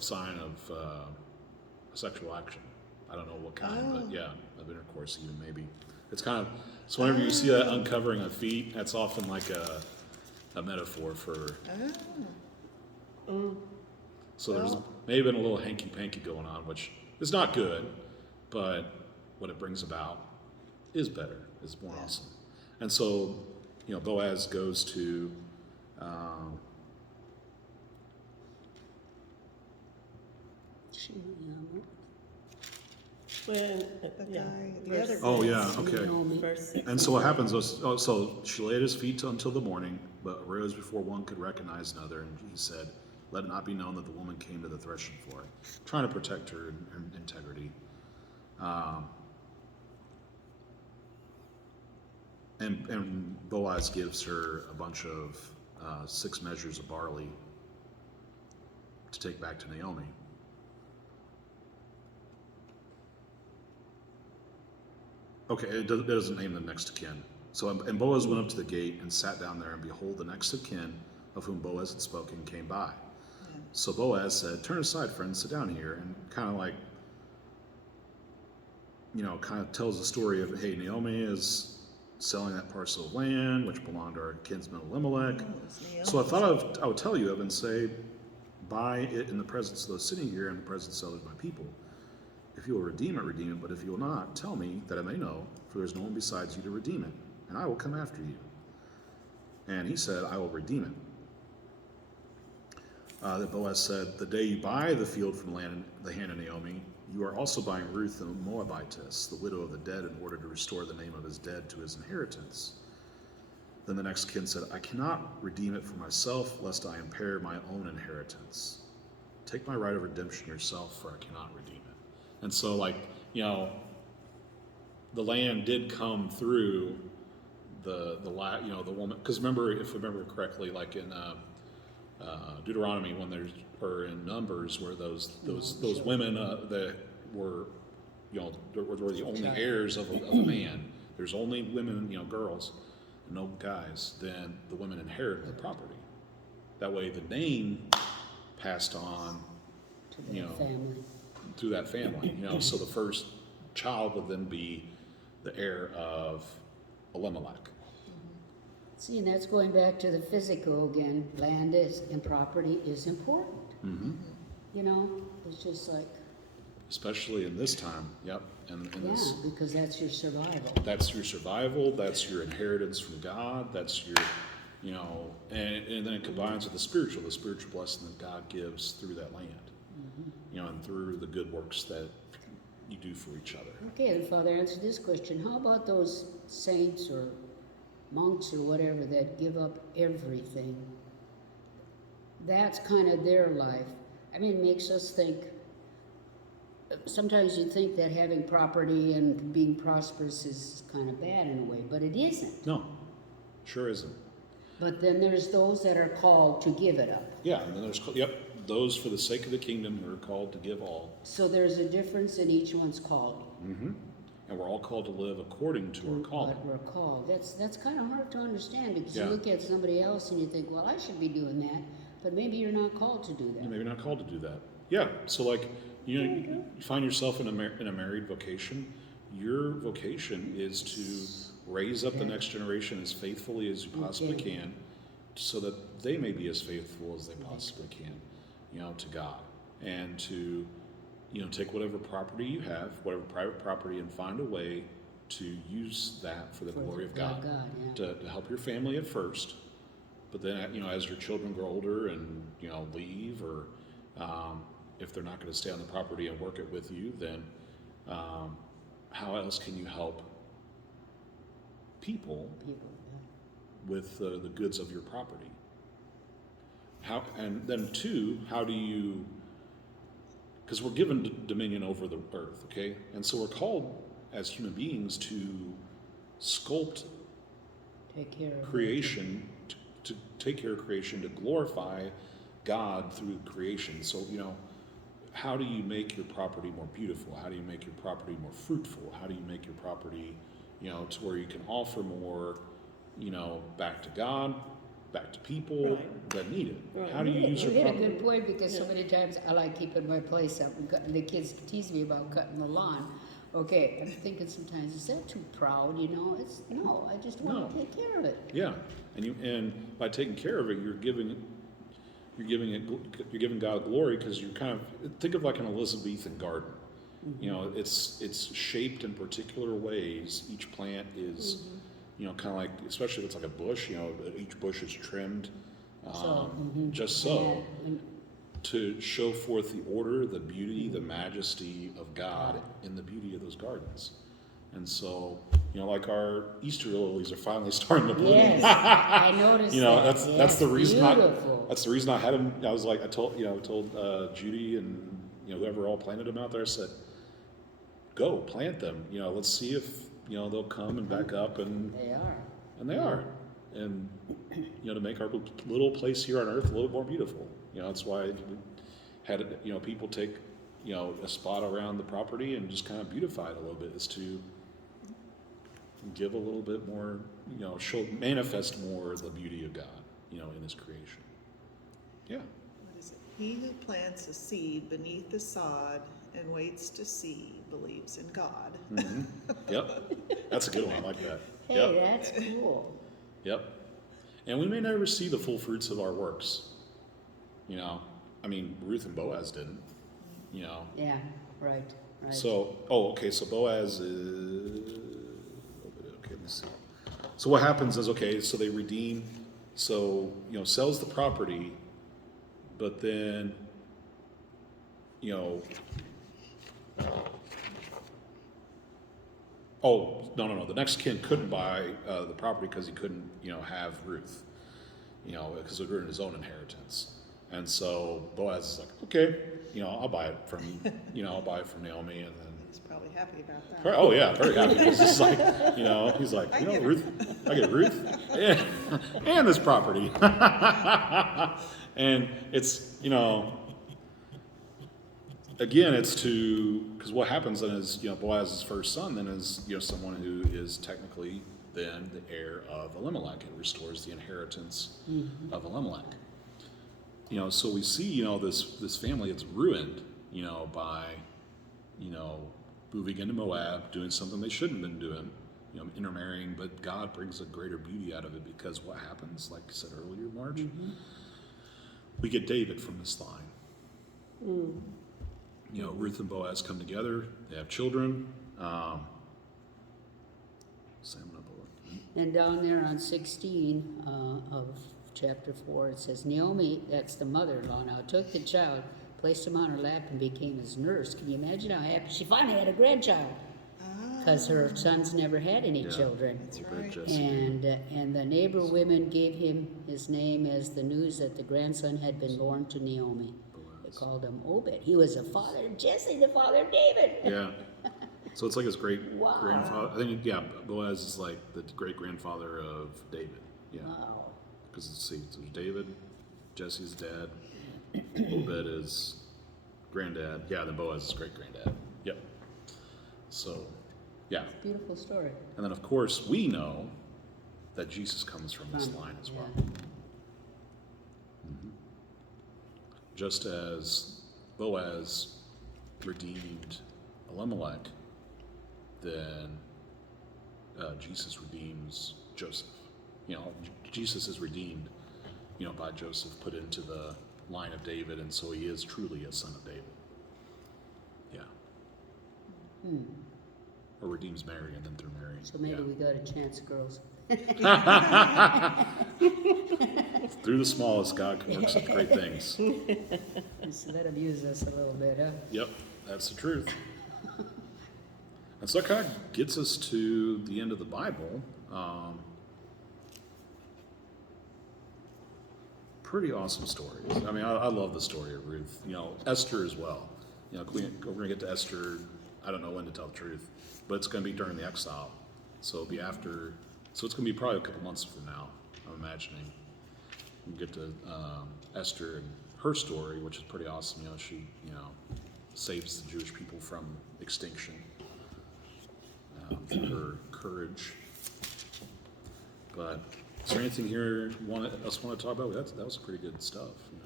sign of sexual action. I don't know what kind, but yeah, of intercourse even maybe. It's kind of, so whenever you see that uncovering of feet, that's often like a metaphor for. Oh, So there's Well- maybe been a little hanky-panky going on, which is not good, but what it brings about is better, is more Yeah. awesome. And so, Boaz goes to, Well, the yeah. guy, the verse- other. oh guy. yeah, okay. Naomi. Verse 6. And so what happens was, so she laid his feet until the morning, but arose before one could recognize another, and he said, "Let it not be known that the woman came to the threshing floor," trying to protect her integrity. And Boaz gives her a bunch of 6 measures of barley to take back to Naomi. Okay, it doesn't name the next of kin. So, and Boaz went up to the gate and sat down there, and behold, the next of kin of whom Boaz had spoken came by. Yeah. So Boaz said, "Turn aside, friend, sit down here," and kind of like, kind of tells the story of, hey, Naomi is selling that parcel of land which belonged to our kinsman Elimelech. Oh, it's Naomi. So I thought I would tell you of and say, buy it in the presence of those sitting here and in the presence of my people. If you will redeem it, but if you will not, tell me that I may know, for there is no one besides you to redeem it, and I will come after you. And he said, I will redeem it. That Boaz said, the day you buy the field from the hand of Naomi, you are also buying Ruth the Moabitess, the widow of the dead, in order to restore the name of his dead to his inheritance. Then the next kin said, I cannot redeem it for myself, lest I impair my own inheritance. Take my right of redemption yourself, for I cannot redeem it. And so, the land did come through the woman, because remember, if I remember correctly, like in Deuteronomy, or in Numbers, where those women that were were the only heirs of a man. There's only women, girls, no guys. Then the women inherited the property. That way, the name passed on, To the family. through that family. So the first child would then be the heir of Elimelech. See, and that's going back to the physical again. Land and property is important. Mm-hmm. It's just like, Especially in this time. Yep. And this. because that's your survival. That's your survival. That's your inheritance from God. That's your, and then it combines with the spiritual blessing that God gives through that land, and through the good works that you do for each other. Okay, and Father, answer this question. How about those saints or monks or whatever that give up everything? That's kind of their life. I mean, it makes us think. Sometimes you think that having property and being prosperous is kind of bad in a way, but it isn't. No, sure isn't. But then there's those that are called to give it up. Yeah, and then there's those for the sake of the kingdom who are called to give all. So there's a difference in each one's calling. Mm-hmm. And we're all called to live according to our calling. What we're called. That's kind of hard to understand because Yeah. you look at somebody else and you think, well, I should be doing that, but maybe you're not called to do that. Maybe not called to do that. Yeah. So you find yourself in a married vocation. Your vocation is to raise up the next generation as faithfully as you possibly can, so that they may be as faithful as they possibly can, to God, and to, take whatever property you have, whatever private property, and find a way to use that for the glory of God, to help your family at first, but then, as your children grow older and, leave, or if they're not going to stay on the property and work it with you, then how else can you help people with the goods of your property? And then two, how do you, because we're given dominion over the earth, okay? And so we're called as human beings to sculpt Take care of creation, to take care of creation, to glorify God through creation. So, how do you make your property more beautiful? How do you make your property more fruitful? How do you make your property, to where you can offer more, back to God, back to people that need it? Right. How do you use You your hit a property? good point because so many times I like keeping my place up. The kids tease me about cutting the lawn Okay, I'm thinking sometimes, is that too proud, you know? No, I just want No. to take care of it. Yeah, and by taking care of it, you're giving God glory, because you're kind of, think of like an Elizabethan garden. You know, it's shaped in particular ways. Each plant is, you know, kind of like, especially if it's like a bush. You know, each bush is trimmed, just so, to show forth the order, the beauty, the majesty of God in the beauty of those gardens. And so, you know, like our Easter lilies are finally starting to bloom. Yes, I noticed You know, that. that's the reason. Beautiful. That's the reason I had them. I was like, I told Judy and, you know, whoever all planted them out there. I said, go plant them. You know, let's see if, you know, they'll come and back up, and They are. they are, and, you know, to make our little place here on earth a little more beautiful. You know, that's why we had, you know, people take, you know, a spot around the property and just kind of beautify it a little bit, is to give a little bit more, you know, manifest more the beauty of God, you know, in His creation. Yeah. What is it? He who plants a seed beneath the sod and waits to see believes in God. Mm-hmm. Yep. That's a good one. I like that. Hey, Yep. that's cool. Yep. And we may never see the full fruits of our works. You know, I mean, Ruth and Boaz didn't, you know. Yeah, right. So, okay, so Boaz is, okay, let me see. So what happens is, okay, so they redeem, so, you know, sells the property, but then, you know, no, the next kin couldn't buy the property because he couldn't, you know, have Ruth, you know, because it was in his own inheritance. And so Boaz is like, okay, you know, I'll buy it from, you know, I'll buy it from Naomi, and then. He's probably happy about that. Oh yeah, very happy. It's just like, you know, he's like, you know, Ruth, I get Ruth, and this property, and it's, you know, again, it's because what happens then is, you know, Boaz's first son then is, you know, someone who is technically then the heir of Elimelech. It restores the inheritance of Elimelech. You know, so we see, you know, this family, it's ruined, you know, by, you know, moving into Moab, doing something they shouldn't have been doing, you know, intermarrying, but God brings a greater beauty out of it, because what happens, like I said earlier, Marge, we get David from this line. You know, Ruth and Boaz come together, they have children. And down there on 16 of chapter 4, it says, Naomi, that's the mother-in-law now, took the child, placed him on her lap, and became his nurse. Can you imagine how happy she finally had a grandchild? Because her sons never had any children. That's right. And the neighbor women gave him his name as the news that the grandson had been born to Naomi. They called him Obed. He was the father of Jesse, the father of David. Yeah. So it's like his great Wow. grandfather. I think, yeah, Boaz is like the great grandfather of David. Yeah. Wow. Because so there's David, Jesse's dad, Obed is granddad. Yeah, then Boaz is great granddad. Yep. So, yeah. Beautiful story. And then, of course, we know that Jesus comes from this line as well. Yeah. Just as Boaz redeemed Elimelech, then Jesus redeems Joseph. You know, Jesus is redeemed, you know, by Joseph, put into the line of David, and so he is truly a son of David. Yeah. Or redeems Mary, and then through Mary. So maybe we got a chance, girls. Through the smallest, God can work such great things. Just let him use us a little bit, huh? Yep, that's the truth. And so that kind of gets us to the end of the Bible. Pretty awesome stories. I mean, I love the story of Ruth. You know, Esther as well. You know, we're going to get to Esther, I don't know when, to tell the truth, but it's going to be during the exile. So it'll be after, so it's going to be probably a couple months from now, I'm imagining. We'll get to Esther and her story, which is pretty awesome. You know, she, you know, saves the Jewish people from extinction through her courage. But is there anything here else want to talk about? That was pretty good stuff, you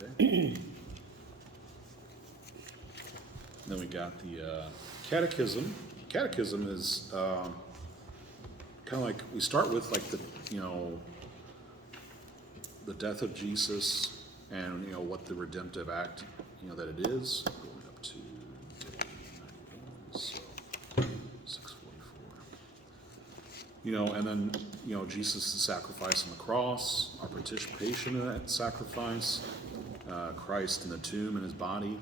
know. Okay. Then we got the Catechism. Catechism is kind of like, we start with like the death of Jesus and, what the redemptive act, that it is. Going up to day 91, so 644. And then, Jesus' sacrifice on the cross, our participation in that sacrifice, Christ in the tomb and his body,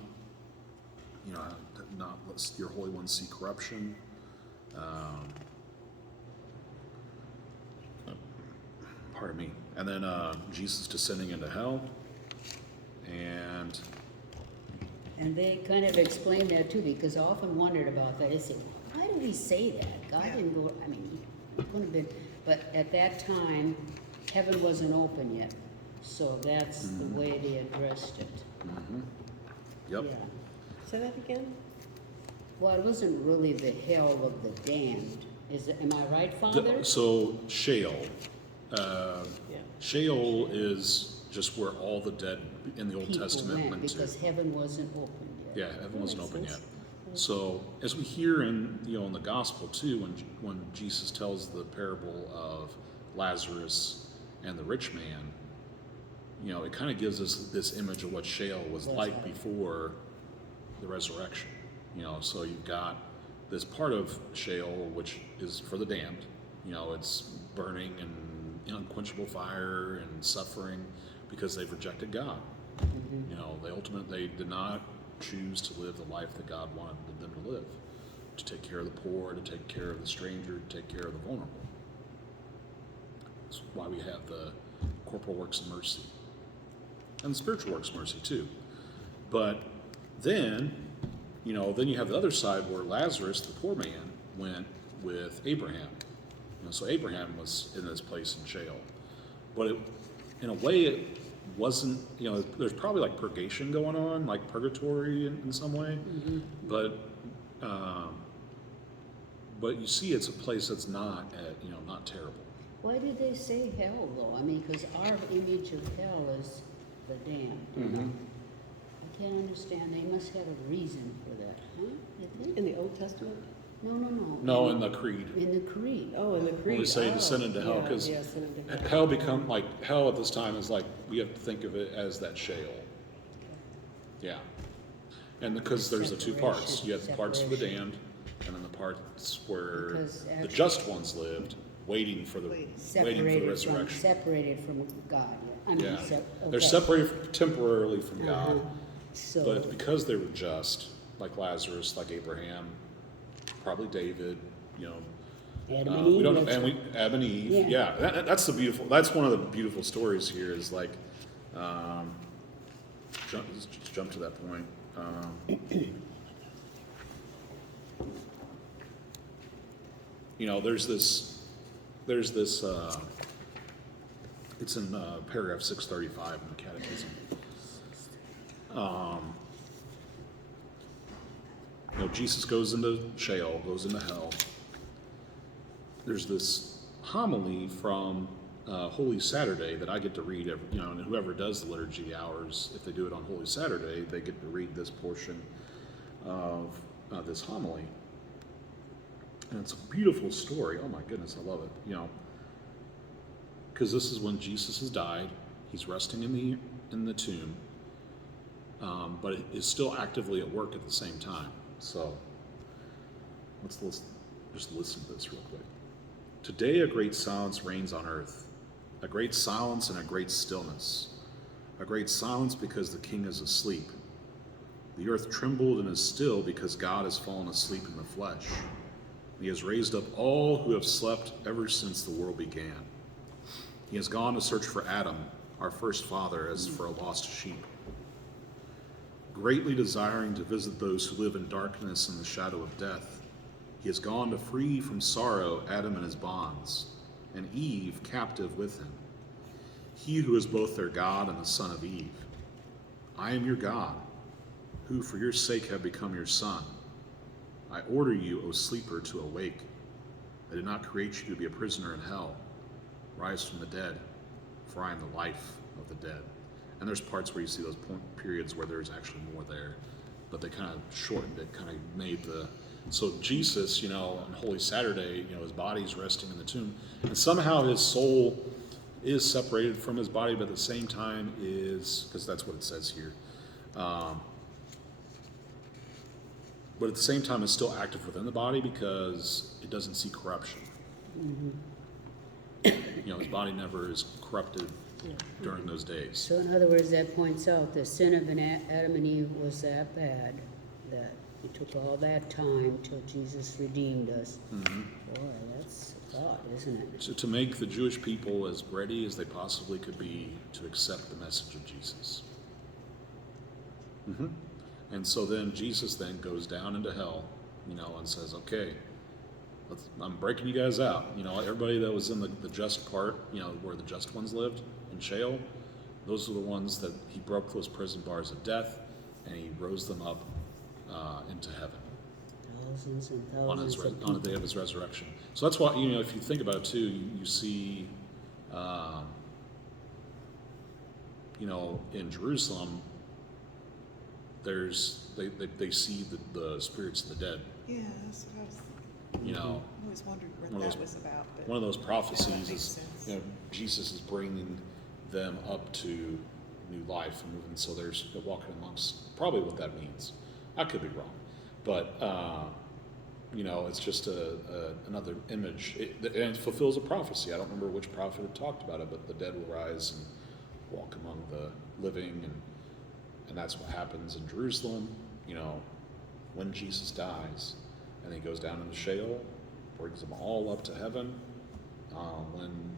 not let your Holy One see corruption. Pardon me. And then Jesus descending into hell. And they kind of explained that too, because I often wondered about that. They say, why do we say that? God didn't go, I mean, it couldn't have been, but at that time, heaven wasn't open yet. So that's the way they addressed it. Yep. Yeah. Say that again? Well, it wasn't really the hell of the damned. Am I right, Father? So Sheol. Yeah. Sheol is just where all the dead in the Old People Testament went because to. heaven wasn't open yet. Yeah, heaven wasn't makes open yet. sense. So as we hear in in the gospel too, when Jesus tells the parable of Lazarus and the rich man, it kind of gives us this image of what Sheol was like before the resurrection. So you've got this part of Sheol which is for the damned. It's burning and unquenchable fire and suffering because they've rejected God. They did not choose to live the life that God wanted them to live, to take care of the poor, to take care of the stranger, to take care of the vulnerable. That's why we have the corporal works of mercy and the spiritual works of mercy too. But then, then you have the other side where Lazarus, the poor man, went with Abraham. So Abraham was in this place in Sheol. But in a way, it wasn't, there's probably like purgation going on, like purgatory in some way. But you see it's a place that's not, not terrible. Why did they say hell, though? I mean, because our image of hell is the damned. I can't understand. They must have a reason for that, huh? You think? In the Old Testament? No. No, in the creed. In the creed. Oh, in the Creed. When we say oh, descend into hell, yeah, because yeah, descend into hell. hell at this time is like, we have to think of it as that Sheol. Yeah. And because there's the two parts. You have the parts for the damned, and then the parts where Because the actually- just ones lived, waiting for the resurrection. Separated from God. Yeah. I mean, Yeah. okay. They're separated temporarily from God, So, but because they were just, like Lazarus, like Abraham, probably David, Adam and we Eve. don't know, and Adam and Eve. Yeah. That's one of the beautiful stories here. Is like, jump to that point. There's this. It's in paragraph 635 in the Catechism. Jesus goes into Sheol, goes into hell. There's this homily from Holy Saturday that I get to read, and whoever does the liturgy hours, if they do it on Holy Saturday, they get to read this portion of this homily. And it's a beautiful story. Oh my goodness, I love it. Because this is when Jesus has died. He's resting in the tomb, but it is still actively at work at the same time. So let's just listen to this real quick. Today a great silence reigns on earth, a great silence and a great stillness, a great silence because the King is asleep. The earth trembled and is still because God has fallen asleep in the flesh. He has raised up all who have slept ever since the world began. He has gone to search for Adam, our first father, as for a lost sheep. Greatly desiring to visit those who live in darkness and the shadow of death, he has gone to free from sorrow Adam and his bonds, and Eve captive with him. He who is both their God and the son of Eve. I am your God, who for your sake have become your son. I order you, O sleeper, to awake. I did not create you to be a prisoner in hell. Rise from the dead, for I am the life of the dead. And there's parts where you see those periods where there's actually more there. but they kind of shortened it, kind of made the, so Jesus, on Holy Saturday, his body's resting in the tomb, and somehow his soul is separated from his body, but at the same time is, because that's what it says here, but at the same time it's still active within the body because it doesn't see corruption. His body never is corrupted during those days. So in other words, that points out the sin of Adam and Eve was that bad that it took all that time till Jesus redeemed us. Boy, that's a thought, isn't it? So to make the Jewish people as ready as they possibly could be to accept the message of Jesus. And so then Jesus then goes down into hell, and says, okay, I'm breaking you guys out. Everybody that was in the just part, where the just ones lived in Sheol, those are the ones that he broke those prison bars of death, and he rose them up into heaven Thousands and thousands of on the day of his resurrection. So that's why, if you think about it too, you see, in Jerusalem, they see the spirits of the dead. Yeah, that's what I was, I always wondered One what of that those- was about, but. One of those prophecies Yeah, that makes is, sense. Jesus is bringing them up to new life, and so they're walking amongst, probably what that means. I could be wrong, but it's just another image, and it fulfills a prophecy. I don't remember which prophet had talked about it, but the dead will rise and walk among the living, and that's what happens in Jerusalem. When Jesus dies, and he goes down into Sheol, brings them all up to heaven. When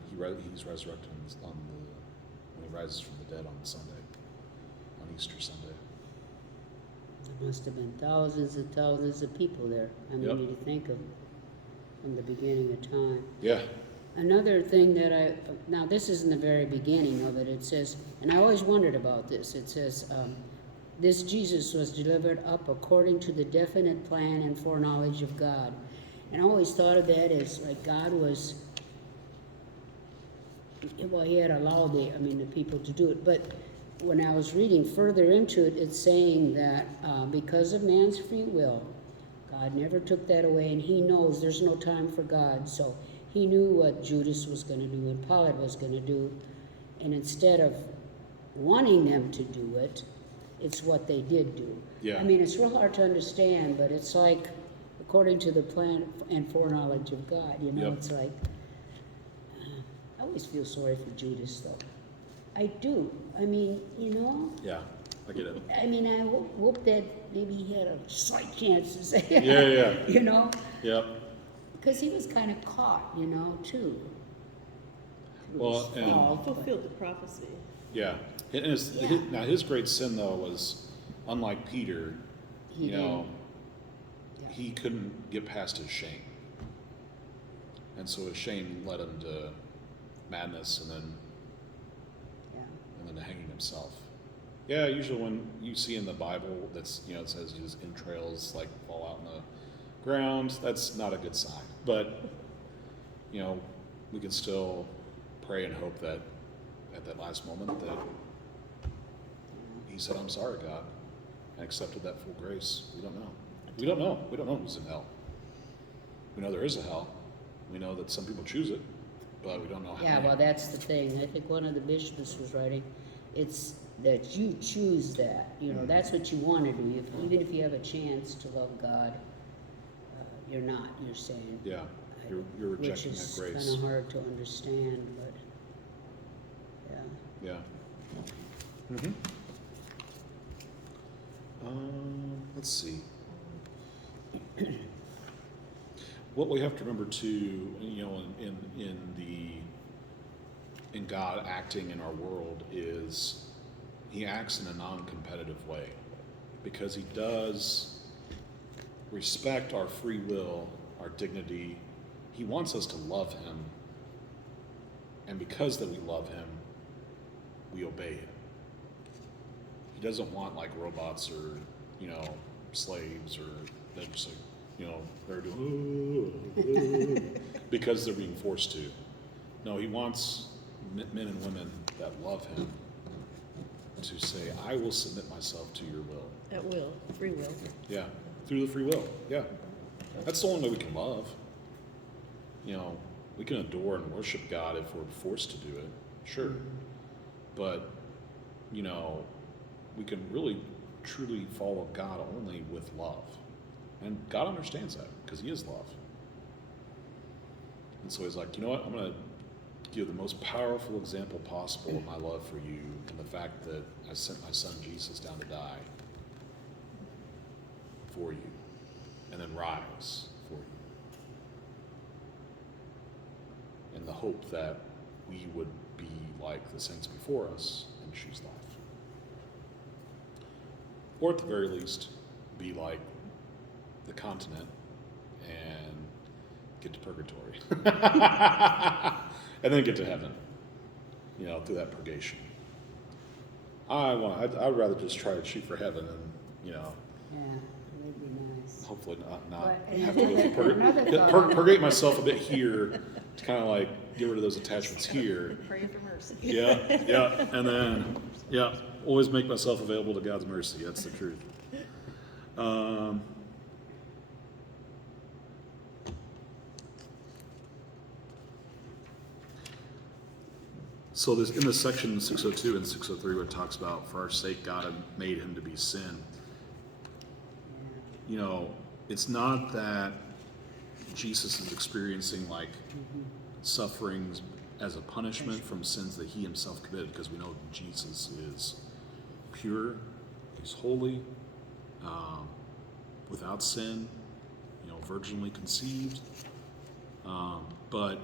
he's resurrected when he rises from the dead on Sunday, on Easter Sunday. There must have been thousands and thousands of people there. I mean, Yep. you think of from the beginning of time. Yeah. Another thing that now this is in the very beginning of it, it says, and I always wondered about this, it says, this Jesus was delivered up according to the definite plan and foreknowledge of God. And I always thought of that as like God was, well, he had allowed the people to do it. But when I was reading further into it, it's saying that because of man's free will, God never took that away, and he knows there's no time for God. So he knew what Judas was going to do and Pilate was going to do. And instead of wanting them to do it, it's what they did do. Yeah. I mean, it's real hard to understand, but it's like, according to the plan and foreknowledge of God, Yep. It's like, I always feel sorry for Judas, though. I do. I mean, Yeah, I get it. I mean, I hope that maybe he had a slight chance to say Yeah. Yep. Because he was kind of caught, too. Well, and Fulfilled the prophecy. yeah, now his great sin though was, unlike Peter, He didn't. he couldn't get past his shame, and so his shame led him to madness, and then to hanging himself. Yeah, usually when you see in the Bible that's it says his entrails like fall out in the ground, that's not a good sign. But we can still pray and hope that at that last moment that he said, "I'm sorry, God," and accepted that full grace. We don't know. We don't know who's in hell. We know there is a hell. We know that some people choose it, but we don't know how. Yeah, many. well, that's the thing. I think one of the bishops was writing, it's that you choose that. That's what you want to do. Even if you have a chance to love God, you're not. You're saying. Yeah, you're rejecting that Which grace. is kind of hard to understand, but yeah. Yeah. Let's see. What we have to remember too, in God acting in our world is he acts in a non-competitive way, because he does respect our free will, our dignity. He wants us to love him, and because that we love him, we obey him. He doesn't want like robots or slaves, or they're just like they're doing because they're being forced to. No, he wants men and women that love him to say, "I will submit myself to your will." At will, free will. Yeah, through the free will. Yeah, that's the only way we can love. You know, we can adore and worship God if we're forced to do it, sure. But, you know, we can really, truly follow God only with love. And God understands that because he is love. And so he's like, you know what, I'm going to give the most powerful example possible of my love for you and the fact that I sent my son Jesus down to die for you and then rise for you. In the hope that we would be like the saints before us and choose life. Or at the very least, be like the continent and get to purgatory. And then get to heaven, you know, through that purgation. I'd rather just try to shoot for heaven and, you know, Yeah, that'd be nice. hopefully not But have to go another thought purgate myself a bit here to kind of like get rid of those attachments here. Pray for mercy. Yeah, and then, always make myself available to God's mercy. That's the truth. So this in this section 602 and 603 where it talks about for our sake God had made him to be sin. You know, it's not that Jesus is experiencing like sufferings as a punishment from sins that he himself committed, because we know Jesus is pure, he's holy, without sin, you know, virginally conceived, but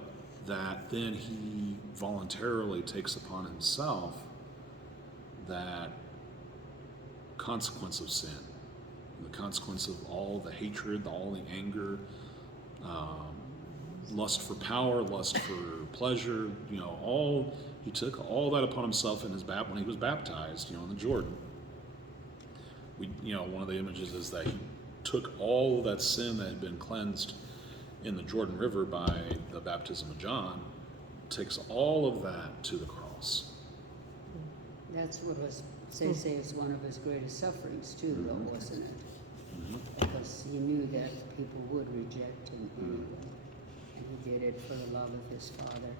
that then he voluntarily takes upon himself that consequence of sin, the consequence of all the hatred, all the anger, lust for power, lust for pleasure, you know, he took all that upon himself in his when he was baptized, you know, in the Jordan. One of the images is that he took all of that sin that had been cleansed in the Jordan River by the baptism of John, takes all of that to the cross. That's what was say is one of his greatest sufferings too, though, wasn't it? Because he knew that people would reject him anyway, and he did it for the love of his Father.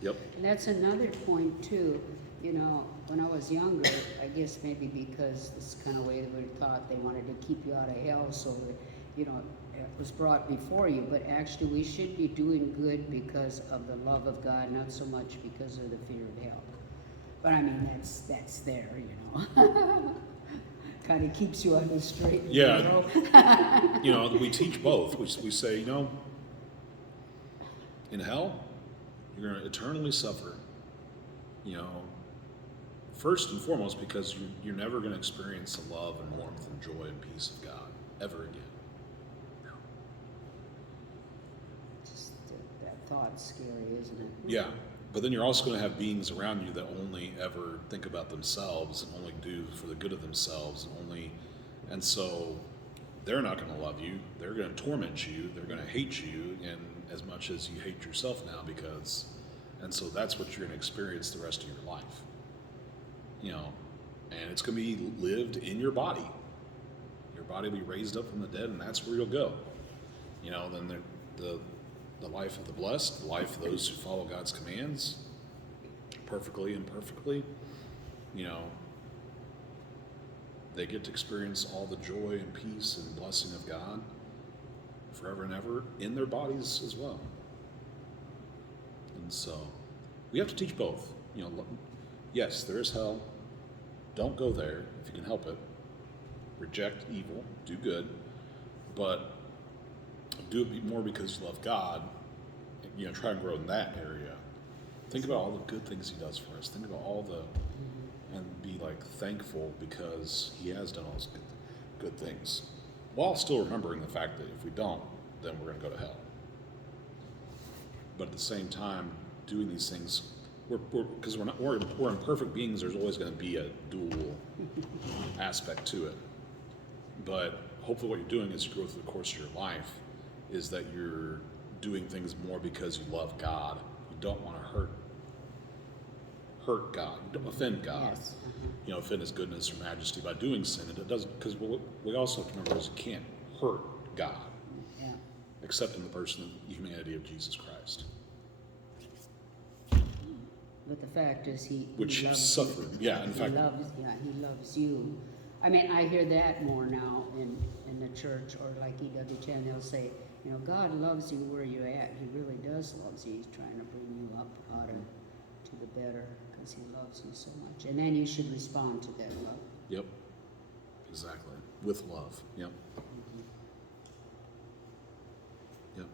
Yep. And that's another point too. You know, when I was younger, I guess maybe because this kind of way they were taught, they wanted to keep you out of hell, so that, you know, it was brought before you. But actually, we should be doing good because of the love of God, not so much because of the fear of hell. But I mean, that's there, you know. Kind of keeps you on the straight and narrow. You know, we teach both. We say, you know, in hell, you're going to eternally suffer. You know, first and foremost, because you're never going to experience the love and warmth and joy and peace of God ever again. Just that thought's scary, isn't it? Yeah, but then you're also going to have beings around you that only ever think about themselves and only do for the good of themselves and so they're not going to love you. They're going to torment you. They're going to hate you, and as much as you hate yourself now, and so that's what you're going to experience the rest of your life. You know, and it's going to be lived in your body. Your body will be raised up from the dead, and that's where you'll go. You know, then the life of the blessed, the life of those who follow God's commands perfectly and imperfectly, you know, they get to experience all the joy and peace and blessing of God forever and ever in their bodies as well. And so we have to teach both. You know, yes, there is hell. Don't go there if you can help it. Reject evil, do good, but do it more because you love God. You know, try and grow in that area. Think about all the good things he does for us. Think about all the, and be like thankful because he has done all those good things, while still remembering the fact that if we don't, then we're going to go to hell. But at the same time, doing these things, because we're imperfect beings. There's always going to be a dual aspect to it. But hopefully, what you're doing as you go through the course of your life is that you're doing things more because you love God. You don't want to hurt God, don't offend God. Yes. Offend His goodness or majesty by doing sin. And it doesn't, because we also have to remember is you can't hurt God Yeah. except in the person and humanity of Jesus Christ, But the fact is, he which loves suffered. you. Yeah, in fact, He loves you. I mean, I hear that more now in the church, or like EWTN, they'll say, God loves you where you're at. He really does love you. He's trying to bring you up out of to the better because He loves you so much. And then you should respond to that love. yep, exactly, with love. Yep. Yep.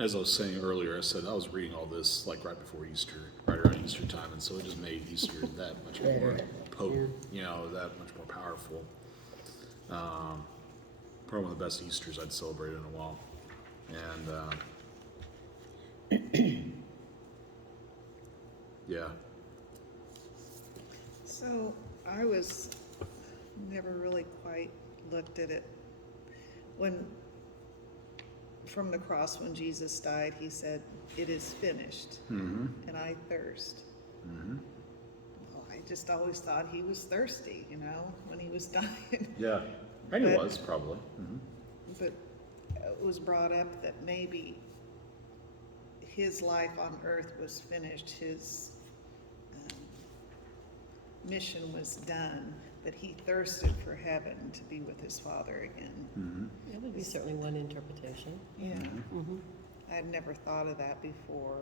As I was saying earlier, I said I was reading all this like right before Easter, right around Easter time, and so it just made Easter that much more potent, that much more powerful. Probably one of the best Easters I'd celebrated in a while, and yeah, So I was never really quite looked at it. From the cross, when Jesus died, He said, "It is finished," and I thirst. Well, I just always thought He was thirsty, when He was dying. yeah, and it But- was probably. But it was brought up that maybe His life on earth was finished, His mission was done, but He thirsted for heaven to be with His Father again. That would be certainly one interpretation. Yeah, Mm-hmm. I'd never thought of that before.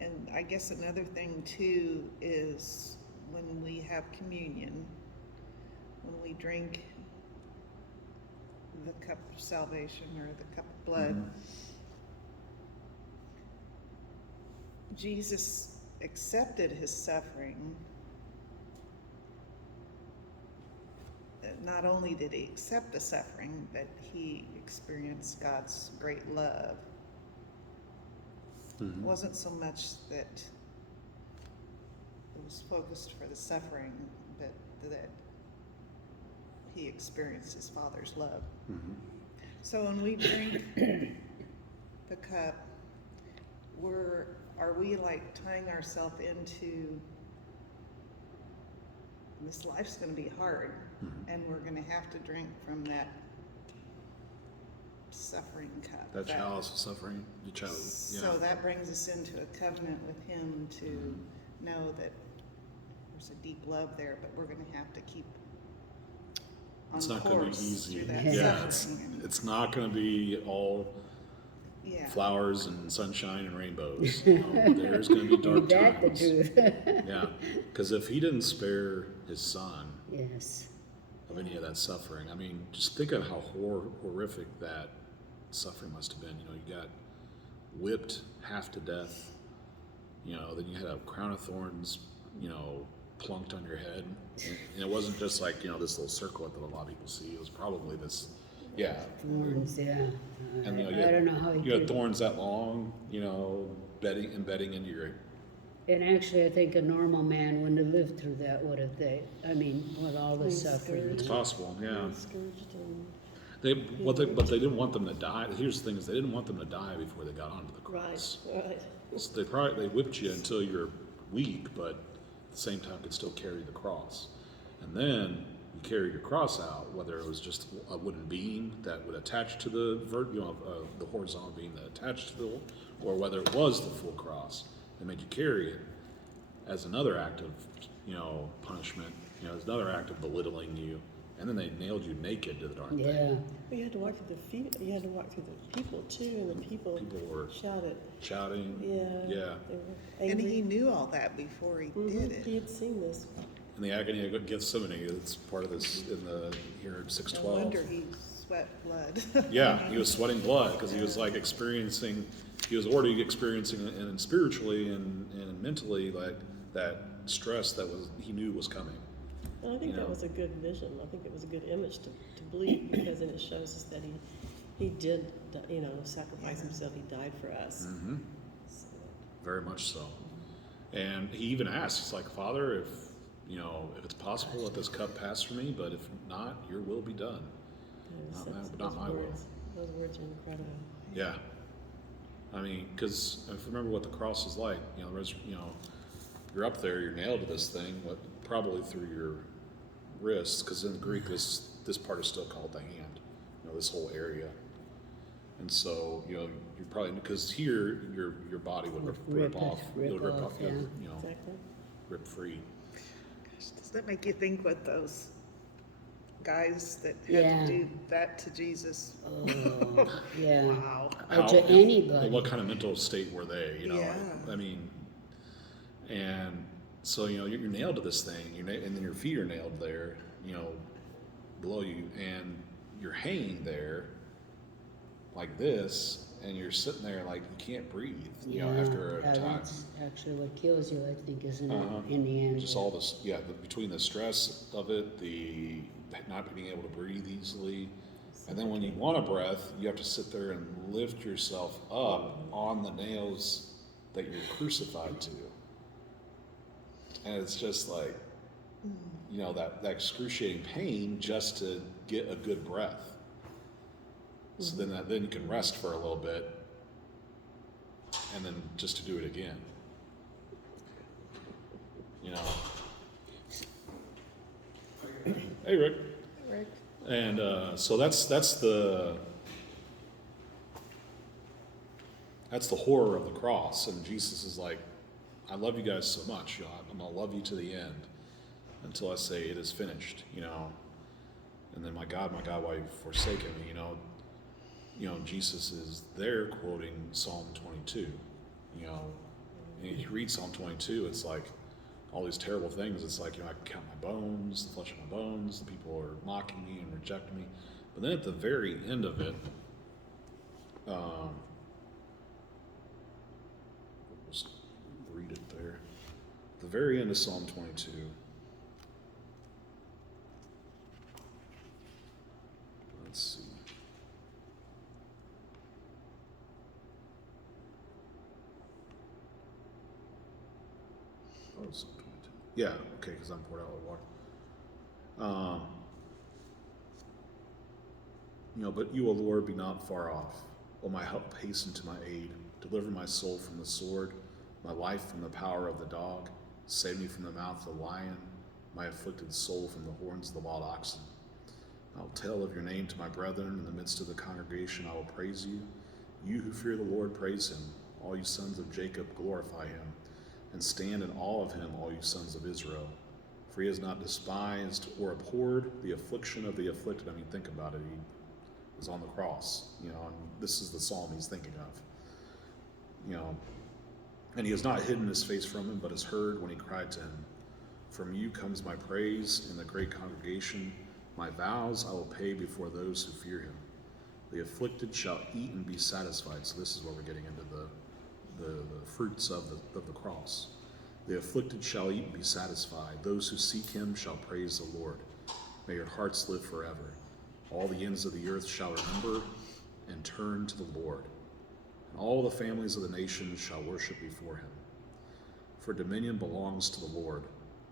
And I guess another thing too is when we have communion, when we drink the cup of salvation or the cup of blood, Jesus accepted His suffering. Not only did He accept the suffering, but He experienced God's great love. It wasn't so much that it was focused for the suffering, but that He experienced His Father's love. So when we drink the cup, are we like tying ourselves into this life's going to be hard, and we're going to have to drink from that suffering cup. That chalice of suffering, the chalice. Yeah. So that brings us into a covenant with Him to know that there's a deep love there, but we're going to have to keep on It's not going to be course easy. through that Yeah, suffering. it's not going to be all Yeah. flowers and sunshine and rainbows. There's going to be dark Ain't that the times. truth? Yeah, because if He didn't spare His Son Yes. of any of that suffering, I mean, just think of how horrific that suffering must have been. You got whipped half to death. Then you had a crown of thorns, plunked on your head, and it wasn't just like this little circlet that a lot of people see. It was probably this, yeah. Thorns, yeah. And I don't know how you did had thorns that long, embedding into your. And actually, I think a normal man wouldn't have lived through that, would have they? I mean, with all the suffering. It's possible, yeah. Scourged and But they didn't want them to die. Here's the thing: is they didn't want them to die before they got onto the cross. right. So they whipped you until you're weak, but at the same time could still carry the cross. And then you carry your cross out, whether it was just a wooden beam that would attach to the the horizontal beam that attached to the, or whether it was the full cross that made you carry it as another act of punishment, as another act of belittling you. And then they nailed you naked to the darn thing. Yeah. But you had to walk through you had to walk through the people too, and the people were shouted. shouting. Yeah. Yeah. They were And angry. He knew all that before He did it. He had seen this. In the agony of Gethsemane, it's part of this in here in No 6:12. wonder He sweat blood. Yeah, he was sweating blood because he was like he was already experiencing and spiritually and mentally like that stress that he knew was coming. And I think You know. that was a good vision. I think it was a good image to believe, because then it shows us that he did, sacrifice Himself. He died for us. So, Very much so. And he even asked, he's like, Father, if it's possible, let this cup pass from me, but if not, your will be done. Not my will. Those words are incredible. Yeah. I mean, because if you remember what the cross is like, you're up there, you're nailed to this thing, probably through your wrists, because in Greek this part is still called the hand, this whole area. And so, you're probably, because here your body would rip off, rip it'll rip off, off, yeah. Exactly. rip free. Does that make you think what those guys that had Yeah. to do that to Jesus? Oh, yeah. Wow. Or to anybody. What kind of mental state were they? Yeah. I mean, and so you're nailed to this thing, and then your feet are nailed there, below you, and you're hanging there like this, and you're sitting there like you can't breathe, after a time. That's actually what kills you, I think, isn't Uh-huh. it? In the end. Just all this, between the stress of it, the not being able to breathe easily, and then when you want a breath, you have to sit there and lift yourself up on the nails that you're crucified to. And it's just like, that excruciating pain just to get a good breath. So then you can rest for a little bit, and then just to do it again. Hey, Rick. Right. And so that's the horror of the cross. And Jesus is like, I love you guys so much. I'm gonna love you to the end until I say it is finished. And then my God, why you've forsaken me? Jesus is there quoting Psalm 22. And you read Psalm 22, it's like all these terrible things. It's like, I count my bones, the flesh of my bones, the people are mocking me and rejecting me. But then at the very end of it, just read it there. At the very end of Psalm 22, let's see. Oh, Psalm 22. Yeah, okay, because I'm poured out with water. But you, O Lord, be not far off. O my help, hasten to my aid. Deliver my soul from the sword, my life from the power of the dog. Save me from the mouth of the lion, my afflicted soul from the horns of the wild oxen. I will tell of your name to my brethren. In the midst of the congregation I will praise you. You who fear the Lord, praise him. All you sons of Jacob, glorify him. And stand in awe of him, all you sons of Israel. For he has not despised or abhorred the affliction of the afflicted. I mean, think about it. He was on the cross, and this is the psalm he's thinking of. And he has not hidden his face from him, but has heard when he cried to him. From you comes my praise in the great congregation. My vows I will pay before those who fear him. The afflicted shall eat and be satisfied. So this is where we're getting into the fruits of the cross. The afflicted shall eat and be satisfied. Those who seek him shall praise the Lord. May your hearts live forever. All the ends of the earth shall remember and turn to the Lord. And all the families of the nations shall worship before him. For dominion belongs to the Lord,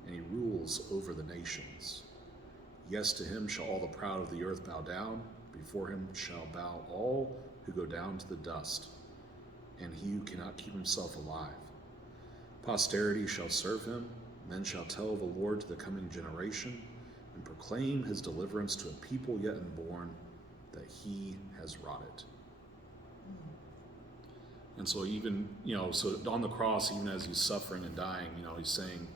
and he rules over the nations. Yes, to him shall all the proud of the earth bow down. Before him shall bow all who go down to the dust, and he who cannot keep himself alive. Posterity shall serve him. Men shall tell the Lord to the coming generation, and proclaim his deliverance to a people yet unborn, that he has wrought it. And so even, so on the cross, even as he's suffering and dying, he's saying,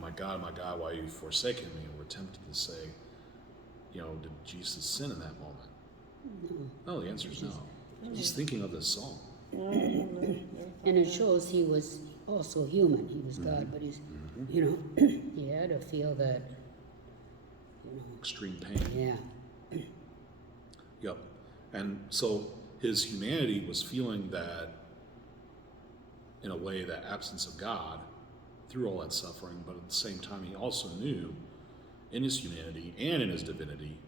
my God, why are you forsaken me? And we're tempted to say, did Jesus sin in that moment? No, the answer is no. He's thinking of this psalm. And it shows he was also human. He was God, but he's, he had to feel that, Extreme pain. yeah. Yep. And so his humanity was feeling that, in a way, that absence of God through all that suffering, but at the same time, he also knew in his humanity and in his divinity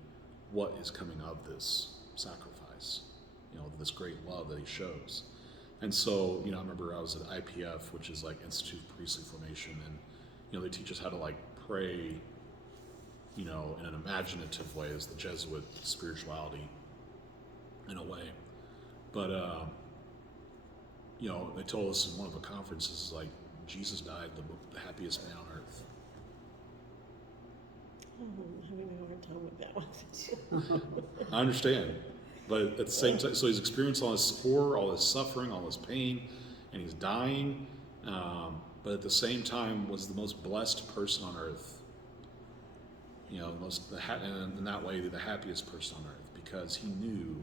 what is coming of this sacrifice, this great love that he shows. And so, I remember I was at IPF, which is like Institute of Priestly Formation, and, they teach us how to pray, in an imaginative way, as the Jesuit spirituality in a way. But they told us in one of the conferences, like, Jesus died the happiest man on earth. Oh, I'm having a hard time with that one. I understand. But at the same time, so he's experienced all this horror, all this suffering, all this pain, and he's dying. But at the same time, was the most blessed person on earth. And in that way, the happiest person on earth, because he knew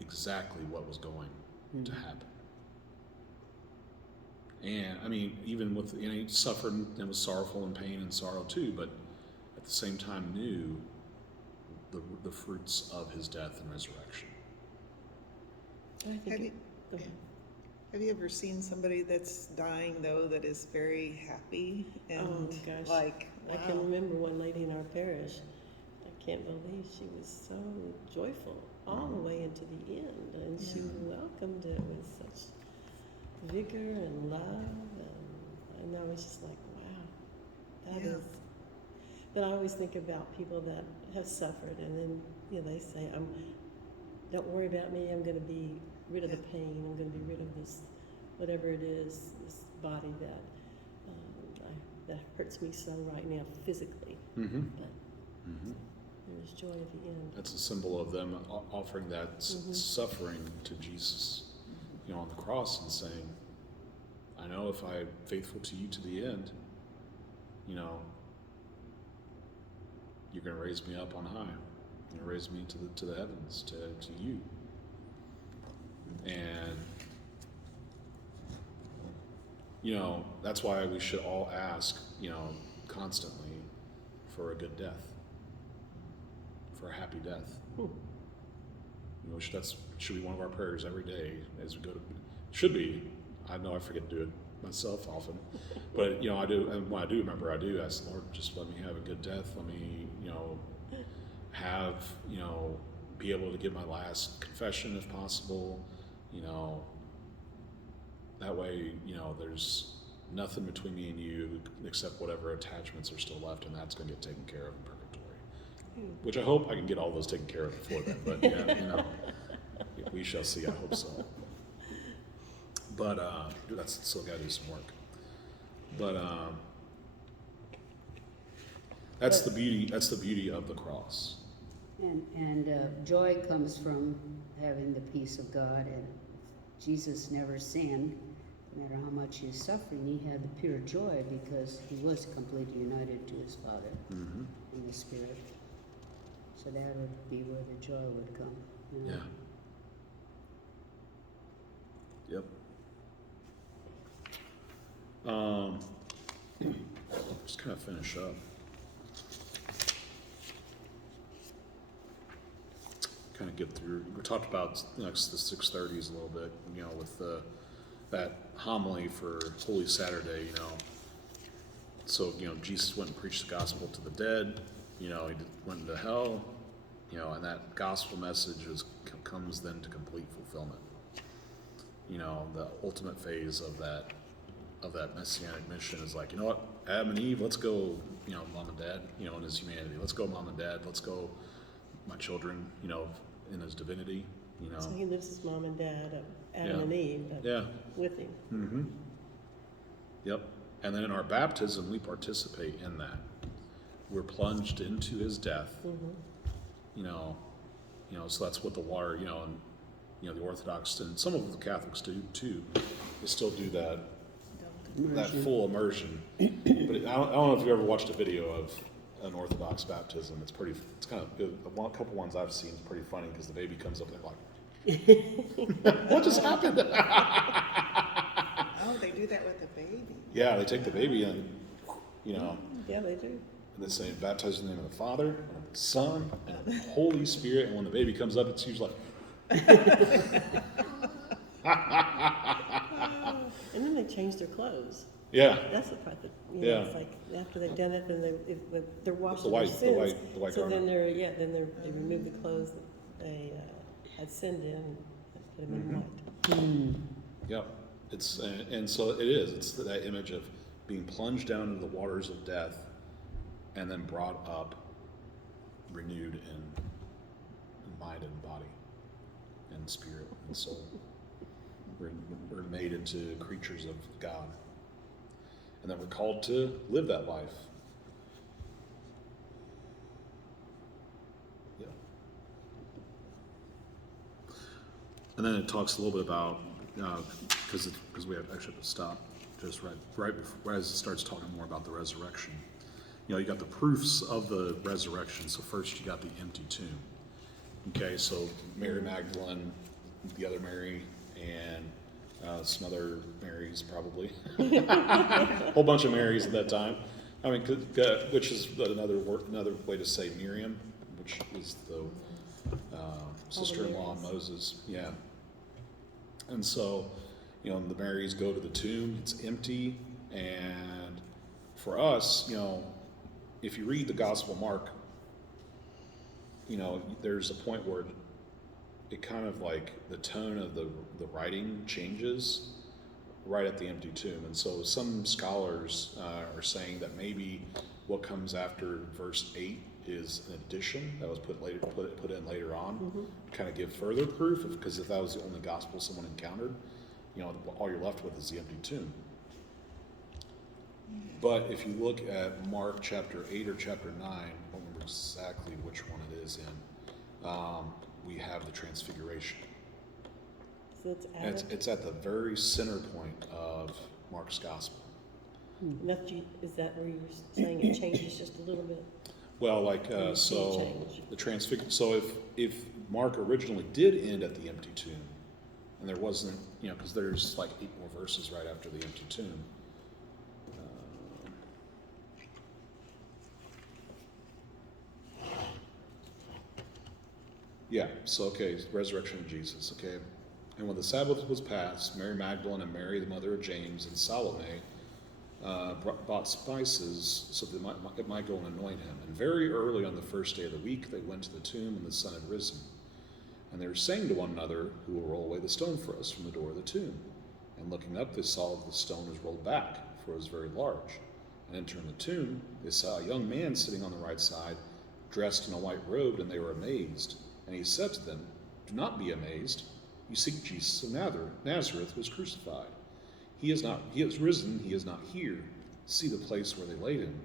exactly what was going to happen. And I mean, even with he suffered and was sorrowful and pain and sorrow too, but at the same time knew the fruits of his death and resurrection. I think go ahead. Have you ever seen somebody that's dying though that is very happy and Oh gosh, like I can remember one lady in our parish. I can't believe she was so joyful all the way into the end, and she welcomed it with such vigor and love, and I was just like, wow, that is. But I always think about people that have suffered, and then they say, "Don't worry about me. I'm going to be rid of the pain. I'm going to be rid of this, whatever it is, this body that hurts me so right now physically." But there's joy at the end. That's a symbol of them offering that suffering to Jesus, on the cross, and saying, "I know if I'm faithful to you to the end, you're going to raise me up on high. You're going to raise me to the heavens, to you." And that's why we should all ask, constantly for a good death, for a happy death. That should be one of our prayers every day as we go to. Should be. I know I forget to do it myself often, but I do. And when I do remember, I do ask the Lord, just let me have a good death. Let me, have be able to give my last confession if possible. That way, there's nothing between me and you except whatever attachments are still left, and that's going to get taken care of in purgatory. Which I hope I can get all those taken care of before then. But we shall see. I hope so. But that's still got to do some work. But that's the beauty. That's the beauty of the cross. And joy comes from having the peace of God. And Jesus never sinned. No matter how much he was suffering, he had the pure joy because he was completely united to his Father in the Spirit. So that would be where the joy would come. Yeah. Yep. Just kind of finish up. Kind of get through. We talked about the 6:30s a little bit, with that homily for Holy Saturday, So, Jesus went and preached the gospel to the dead. He went into hell. And that gospel message comes then to complete fulfillment. The ultimate phase of that messianic mission is like, Adam and Eve, let's go, mom and dad, in his humanity. Let's go, mom and dad. Let's go, my children, in his divinity, So he lives his mom and dad, Adam and Eve, with him. Mm-hmm. Yep. And then in our baptism, we participate in that. We're plunged into his death. So that's what the water, and the Orthodox and some of the Catholics do too. They still do that full immersion. But I don't know if you ever watched a video of an Orthodox baptism. It's kind of good. A couple ones I've seen is pretty funny because the baby comes up and they're like, "What just happened?" Oh, they do that with the baby. Yeah, they take the baby and Yeah, they do. and they say, "Baptize in the name of the Father, and of the Son, and of the Holy Spirit." And when the baby comes up, it's usually like, And then they change their clothes. yeah. That's the part that it's like after they've done it, then they're washed The of white- their the sins. white- the white so then garment. they remove the clothes that they had sinned in and put them in white. Yep. It's and so it is. It's that image of being plunged down into the waters of death, and then brought up, renewed in mind and body, and spirit and soul. We're made into creatures of God. And then we're called to live that life. Yeah. And then it talks a little bit about, because we actually have to stop just right as it starts talking more about the resurrection. You got the proofs of the resurrection. So first you got the empty tomb. Okay, so Mary Magdalene, the other Mary, and some other Marys probably. A whole bunch of Marys at that time. I mean, which is another way to say Miriam, which is the sister-in-law of Moses. Yeah. And so, the Marys go to the tomb. It's empty, and for us, if you read the Gospel of Mark, there's a point where it kind of like the tone of the writing changes right at the empty tomb. And so some scholars are saying that maybe what comes after verse 8 is an addition that was put in later on, to kind of give further proof, because if that was the only gospel someone encountered, all you're left with is the empty tomb. But if you look at Mark chapter 8 or chapter 9, I don't remember exactly which one it is in, we have the transfiguration. So It's at the very center point of Mark's gospel. And is that where you're saying it changes just a little bit? Well, so if Mark originally did end at the empty tomb, and there wasn't, because there's like 8 more verses right after the empty tomb. Yeah, so resurrection of Jesus, okay. And when the Sabbath was passed, Mary Magdalene and Mary, the mother of James, and Salome bought spices so that it might go and anoint him. And very early on the first day of the week, they went to the tomb, and the sun had risen. And they were saying to one another, "Who will roll away the stone for us from the door of the tomb?" And looking up, they saw that the stone was rolled back, for it was very large. And entering the tomb, they saw a young man sitting on the right side, dressed in a white robe, and they were amazed. And he said to them, "Do not be amazed. You seek Jesus of Nazareth, who was crucified. He is risen, he is not here. See the place where they laid him.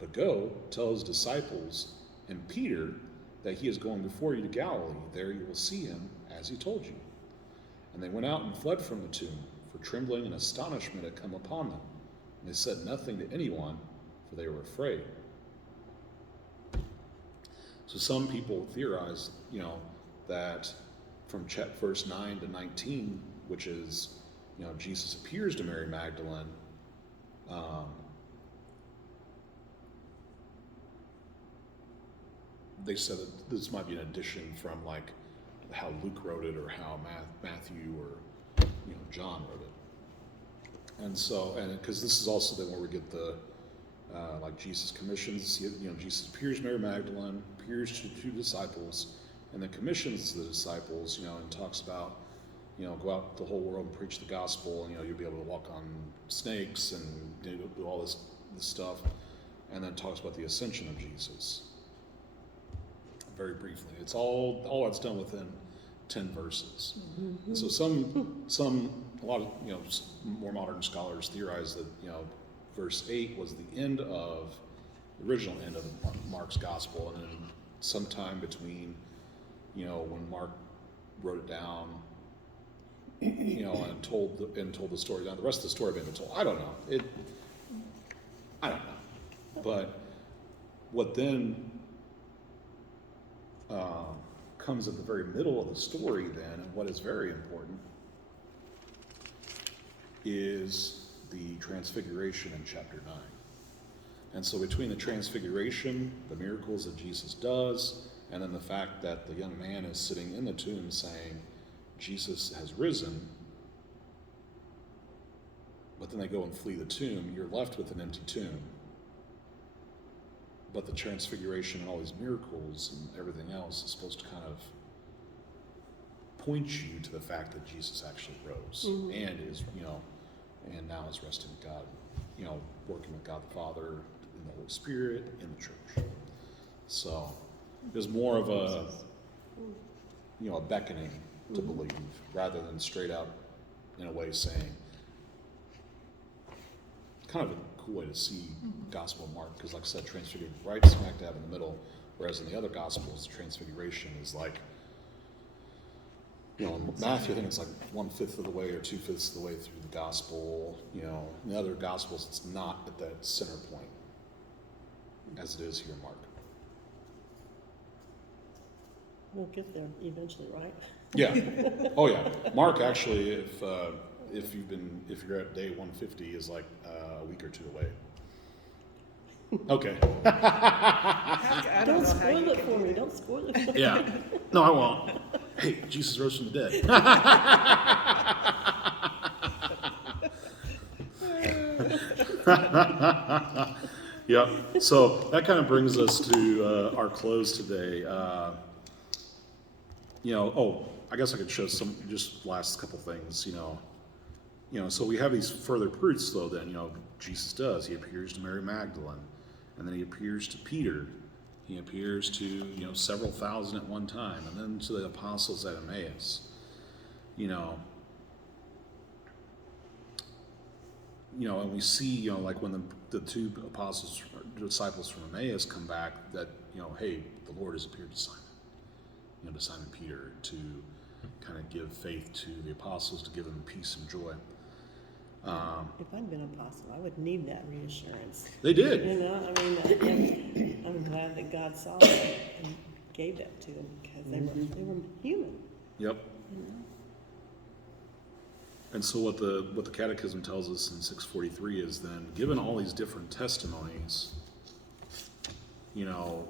But go, tell his disciples and Peter that he is going before you to Galilee. There you will see him, as he told you." And they went out and fled from the tomb, for trembling and astonishment had come upon them. And they said nothing to anyone, for they were afraid. So some people theorize, that from verse 9 to 19, which is, Jesus appears to Mary Magdalene, they said that this might be an addition from like how Luke wrote it, or how Matthew or John wrote it. And so, because this is also then where we get the like Jesus commissions, Jesus appears to Mary Magdalene, appears to 2 disciples, and then commissions the disciples, and talks about, go out the whole world and preach the gospel, and you'll be able to walk on snakes and do all this stuff, and then talks about the ascension of Jesus. Very briefly, it's all that's done within 10 verses. Mm-hmm. And so a lot of more modern scholars theorize that verse 8 was the original end of Mark's gospel, and then sometime between when Mark wrote it down, and told the story. Now the rest of the story may have been told. I don't know. But what then comes at the very middle of the story then, and what is very important, is the transfiguration in chapter 9. And so between the transfiguration, the miracles that Jesus does, and then the fact that the young man is sitting in the tomb saying, "Jesus has risen," but then they go and flee the tomb, you're left with an empty tomb. But the transfiguration and all these miracles and everything else is supposed to kind of point you to the fact that Jesus actually rose, mm-hmm. and is, and now is resting with God, working with God the Father, in the Holy Spirit, in the church. So there's more of a beckoning to believe, rather than straight out in a way saying, kind of a cool way to see Gospel of Mark, because like I said, transfigured right smack dab in the middle, whereas in the other Gospels, the transfiguration is like, you know, in Matthew, I think it's like 1/5 of the way or 2/5 of the way through the Gospel. You know, in the other Gospels, it's not at that center point, as it is here in Mark. We'll get there eventually, right? Yeah. Oh yeah. Mark actually, if you're at day 150, is like a week or two away. Okay. I don't Don't know how spoil you it can for do me. that. Don't spoil it for me. Yeah. No, I won't. Hey, Jesus rose from the dead. Yep. So that kind of brings us to our close today. I guess I could show some just last couple things. So we have these further proofs, though. Then Jesus does. He appears to Mary Magdalene, and then he appears to Peter. He appears to several thousand at one time, and then to the apostles at Emmaus. And we see, like when the two disciples from Emmaus come back, that, hey, the Lord has appeared to Simon, to Simon Peter, to kind of give faith to the apostles, to give them peace and joy. If I'd been apostle, I would need that reassurance. They did. I'm glad that God saw that and gave that to them because they were human. Yep. And so what the Catechism tells us in 643 is then, given all these different testimonies,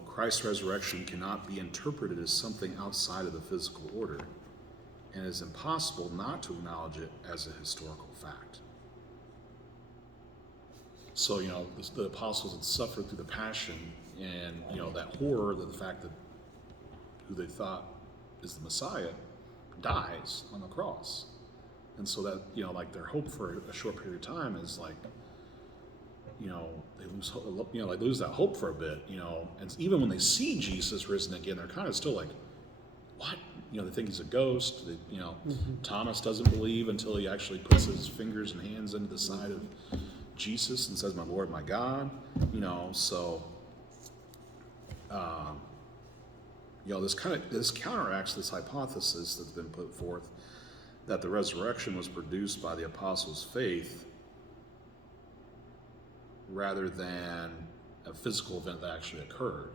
Christ's resurrection cannot be interpreted as something outside of the physical order, and it is impossible not to acknowledge it as a historical fact. So, the apostles had suffered through the passion and, that horror, the fact that who they thought is the Messiah dies on the cross. And so that, like their hope for a short period of time is like, they lose that hope for a bit, and even when they see Jesus risen again, they're kind of still like, what? They think he's a ghost. Thomas doesn't believe until he actually puts his fingers and hands into the side of Jesus and says, my Lord, my God, this counteracts this hypothesis that's been put forth that the resurrection was produced by the apostles' faith rather than a physical event that actually occurred.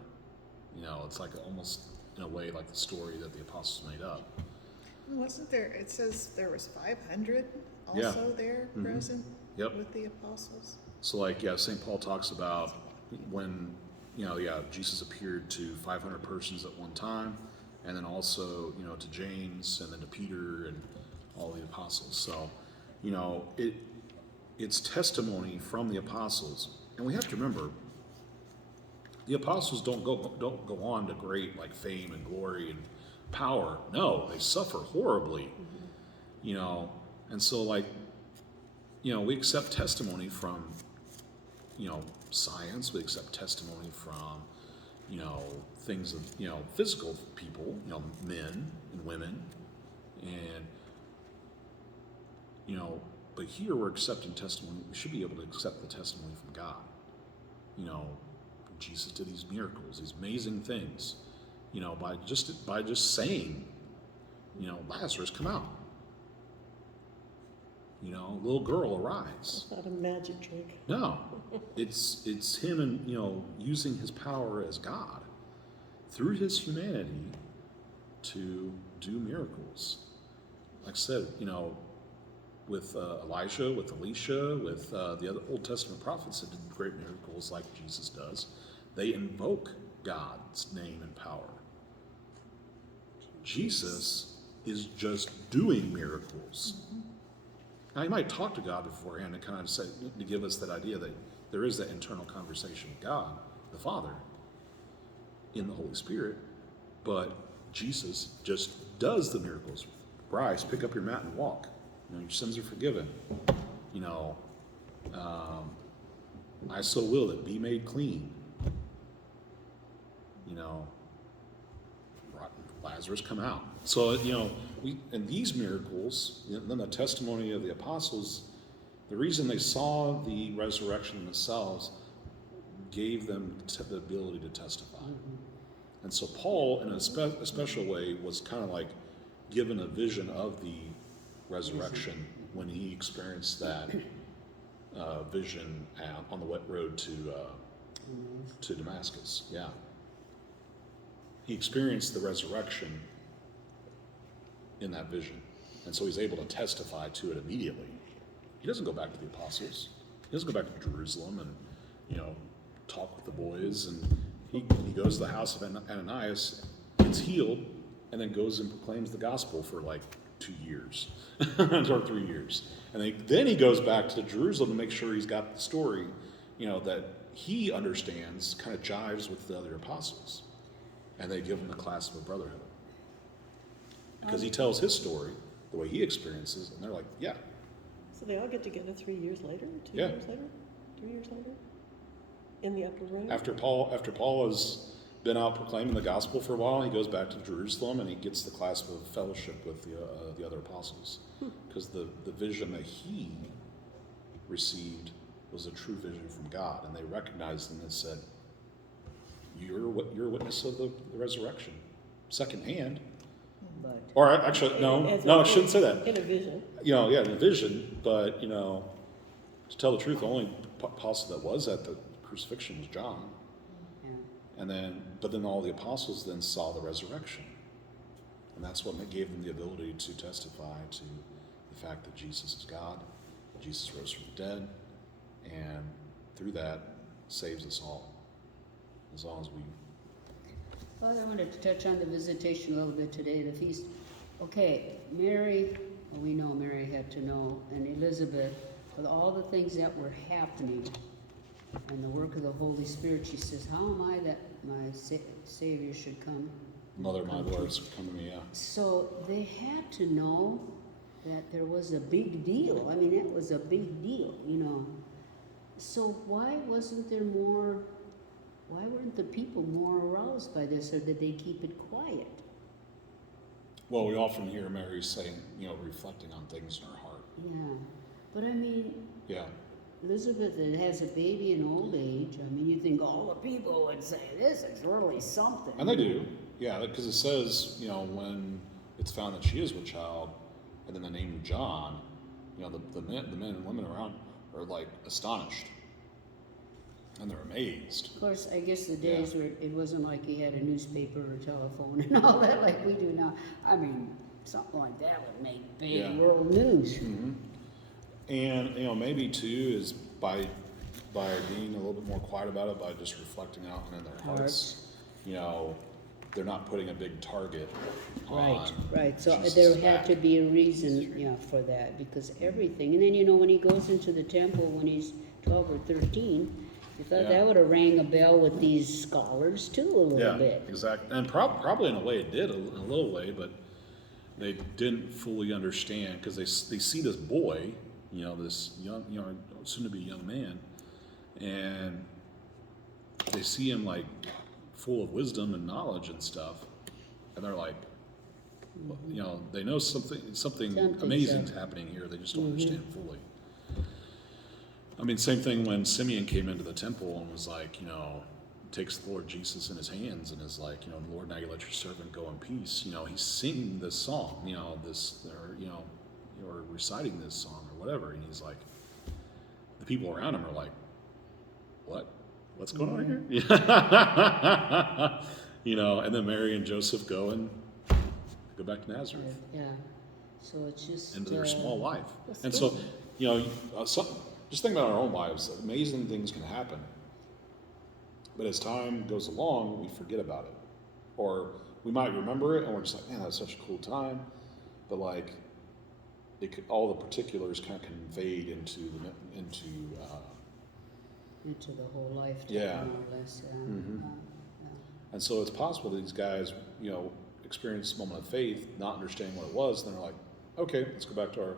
It's like almost in a way like the story that the apostles made up. Wasn't there, it says there was 500 also there present with the apostles? So St. Paul talks about when, Jesus appeared to 500 persons at one time, and then also, to James, and then to Peter, and all the apostles. So, it's testimony from the apostles. And we have to remember, the apostles don't go on to great fame and glory and power. No, they suffer horribly. And so we accept testimony from science, we accept testimony from things of physical people, men and women, and but here we're accepting testimony. We should be able to accept the testimony from God. Jesus did these miracles, these amazing things, by just saying, Lazarus, come out. Little girl, arise. It's not a magic trick. No, it's him and using his power as God through his humanity to do miracles. Like I said, with Elijah, with Elisha, with the other Old Testament prophets that did great miracles like Jesus does, they invoke God's name and power. Jesus is just doing miracles. Now, he might talk to God beforehand and kind of say, to give us that idea that there is that internal conversation with God, the Father, in the Holy Spirit, but Jesus just does the miracles. Rise, pick up your mat and walk. Your sins are forgiven. I so will it, be made clean. Lazarus, come out. So, and these miracles, then the testimony of the apostles, the reason they saw the resurrection themselves gave them the ability to testify. And so Paul, in a special way, was kind of like given a vision of the resurrection when he experienced that vision on the wet road to Damascus. Yeah. He experienced the resurrection in that vision. And so he's able to testify to it immediately. He doesn't go back to the apostles. He doesn't go back to Jerusalem and, talk with the boys. And he goes to the house of Ananias, gets healed, and then goes and proclaims the gospel for like 2 years or 3 years. And then he goes back to Jerusalem to make sure he's got the story, that he understands, kind of jives with the other apostles. And they give him the clasp of brotherhood. Because he tells his story, the way he experiences, and they're like, yeah. So they all get together 3 years later, 2 Yeah. years later, 3 years later, in the upper room. After Paul has been out proclaiming the gospel for a while, he goes back to Jerusalem and he gets the clasp of fellowship with the other apostles. Because the vision that he received was a true vision from God, and they recognized him and said, You're a witness of the resurrection, secondhand. But Or actually, no, I shouldn't say that. In a vision. In a vision, but to tell the truth, the only apostle that was at the crucifixion was John. yeah. But then all the apostles then saw the resurrection, and that's what gave them the ability to testify to the fact that Jesus is God, that Jesus rose from the dead, and through that saves us all, as long as we. Well, I wanted to touch on the visitation a little bit today, the feast. Okay, Mary, well, we know Mary had to know, and Elizabeth, with all the things that were happening and the work of the Holy Spirit, she says, how am I that my Savior should come? Mother, my words come to me, yeah. So they had to know that there was a big deal. I mean, that was a big deal, So why weren't the people more aroused by this, or did they keep it quiet? Well, we often hear Mary saying, reflecting on things in her heart. Yeah, but I mean, Yeah. Elizabeth has a baby in old age. I mean, you think all the people would say, this is really something. And they do, yeah, because it says, when it's found that she is with child, and then the name of John, the men and women around are like astonished, and they're amazed. Of course, I guess the days where it wasn't like you had a newspaper or telephone and all that like we do now. I mean, something like that would make big world news. Mm-hmm. And maybe too is by being a little bit more quiet about it, by just reflecting out in their hearts. They're not putting a big target on Right. So Jesus' there back. had to be a reason, for that, because everything. And then, when he goes into the temple when he's 12 or 13, you thought that would have rang a bell with these scholars too a little bit. Yeah, exactly. And probably in a way it did, in a little way, but they didn't fully understand because they see this boy, this young, soon-to-be young man, and they see him like full of wisdom and knowledge and stuff, and they're like, they know something amazing's happening here. They just don't understand fully. I mean, same thing when Simeon came into the temple and was like, takes the Lord Jesus in his hands and is like, Lord, now you let your servant go in peace. He's singing this song, or reciting this song or whatever, and he's like, the people around him are like, what's going on here? And then Mary and Joseph go back to Nazareth. Yeah. So it's just Into their small life. That's And good. so, just think about our own lives. Amazing things can happen. But as time goes along, we forget about it. Or we might remember it and we're just like, man, that was such a cool time. But all the particulars kind of conveyed into the whole life, Yeah. more or less. Mhm. And so it's possible that these guys, experienced a moment of faith, not understanding what it was, and they're like, okay, let's go back to our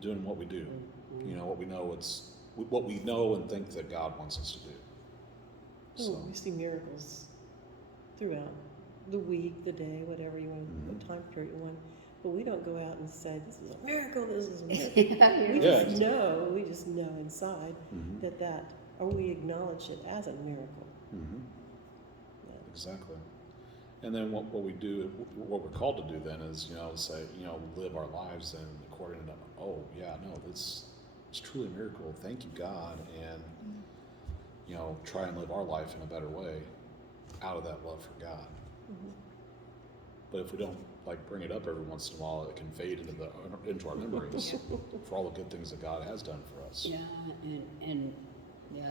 doing what we do. What we know, what we know and think that God wants us to do. Oh, So, we see miracles throughout the week, the day, whatever you want, what time period you want. But we don't go out and say, this is a miracle, this is a miracle. We Yeah. just know inside that, or we acknowledge it as a miracle. Yeah. Exactly. And then what we do, what we're called to do then is, say, live our lives in according to, it's truly a miracle. Thank you, God. And, try and live our life in a better way out of that love for God. But if we don't bring it up every once in a while, it can fade into our memories for all the good things that God has done for us. Yeah, and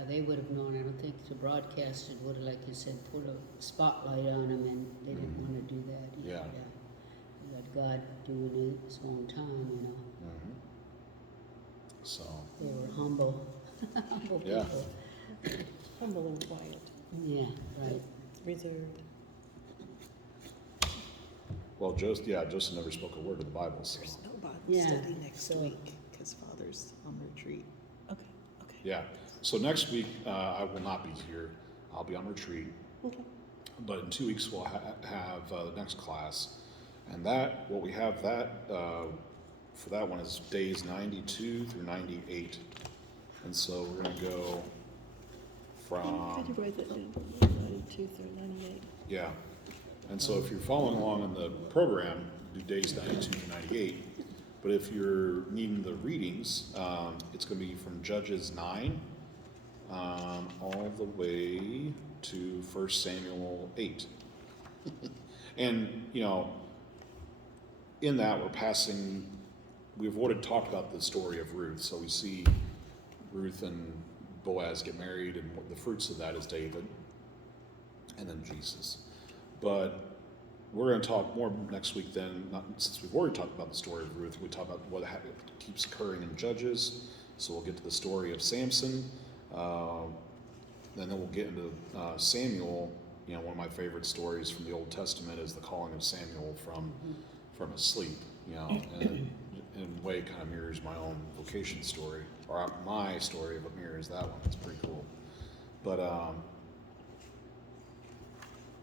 they would have known. I don't think the broadcaster would have, like you said, put a spotlight on them, and they didn't want to do that. Yeah. Let God do it in His own time, So. They were humble, humble Yeah. people. Humble and quiet, Yeah, right. reserved. Well, Joseph never spoke a word of the Bible, so. There's no Bible Yeah, study next so- week because Father's on retreat. Okay. Yeah. So next week, I will not be here. I'll be on retreat. Okay. But in 2 weeks, we'll have the next class. And what we have for that one is days 92 through 98. And so we're going to go from, Did you write that down? 92 through 98. yeah. And so if you're following along in the program, do days 92 to 98. But if you're needing the readings, it's going to be from Judges 9 all the way to 1 Samuel 8. And, in that we've already talked about the story of Ruth. So we see Ruth and Boaz get married, and the fruits of that is David and then Jesus. But we're going to talk more next week then, since we've already talked about the story of Ruth. We talk about what keeps occurring in Judges. So we'll get to the story of Samson. And then we'll get into Samuel. One of my favorite stories from the Old Testament is the calling of Samuel from asleep. And in a way kind of mirrors my own vocation story, or my story, but mirrors that one. It's pretty cool. But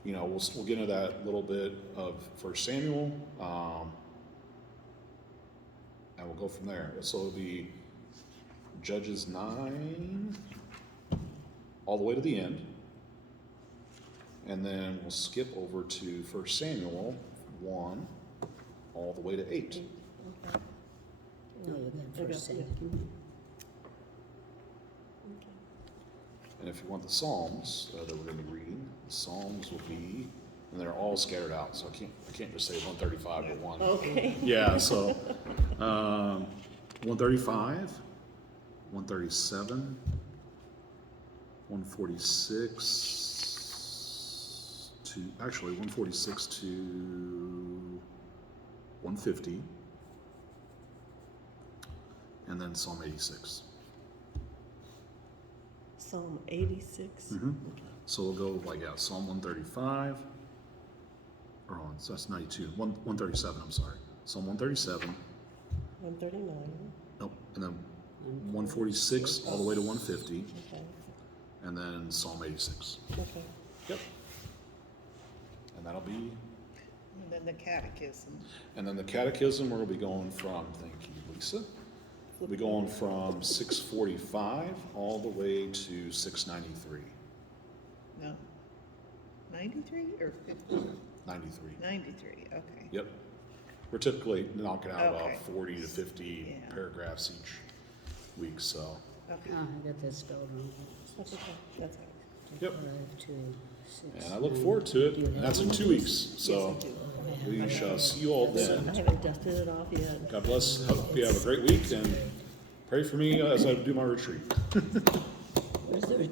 we'll get into that little bit of 1 Samuel, and we'll go from there. So it'll be Judges 9 all the way to the end, and then we'll skip over to 1 Samuel 1 all the way to 8. Okay. No, you're good. I got- First yeah. Samuel. Okay. And if you want the Psalms that we're going to be reading, the Psalms will be, and they're all scattered out, so I can't just say 135 or 1. Okay. Yeah, so 135, 137, 146 to 146 to 150, and then Psalm 86. Psalm 86. Mhm. Okay. So we'll go Psalm 135, so that's 92, 137, I'm sorry. Psalm 137, 139. nope, and then 146 all the way to 150, Okay. and then Psalm 86. Okay. Yep. And that'll be, And then the Catechism. and then the Catechism, we're going to be going from, thank you, Lisa, we'll be going from 645 all the way to 693. No. 93 or 50? 93. 93, okay. Yep. We're typically knocking out about Okay. 40 to 50 Yeah. paragraphs each week, so. Okay. Ah, I got that spelled wrong. That's okay. That's all right. Yep. 5 to 6. And I look forward to it, and that's in 2 weeks, so Yes, I do. we shall see you all I then. haven't dusted it off yet. God bless, hope you have a great week, and pray for me as I do my retreat. Where's the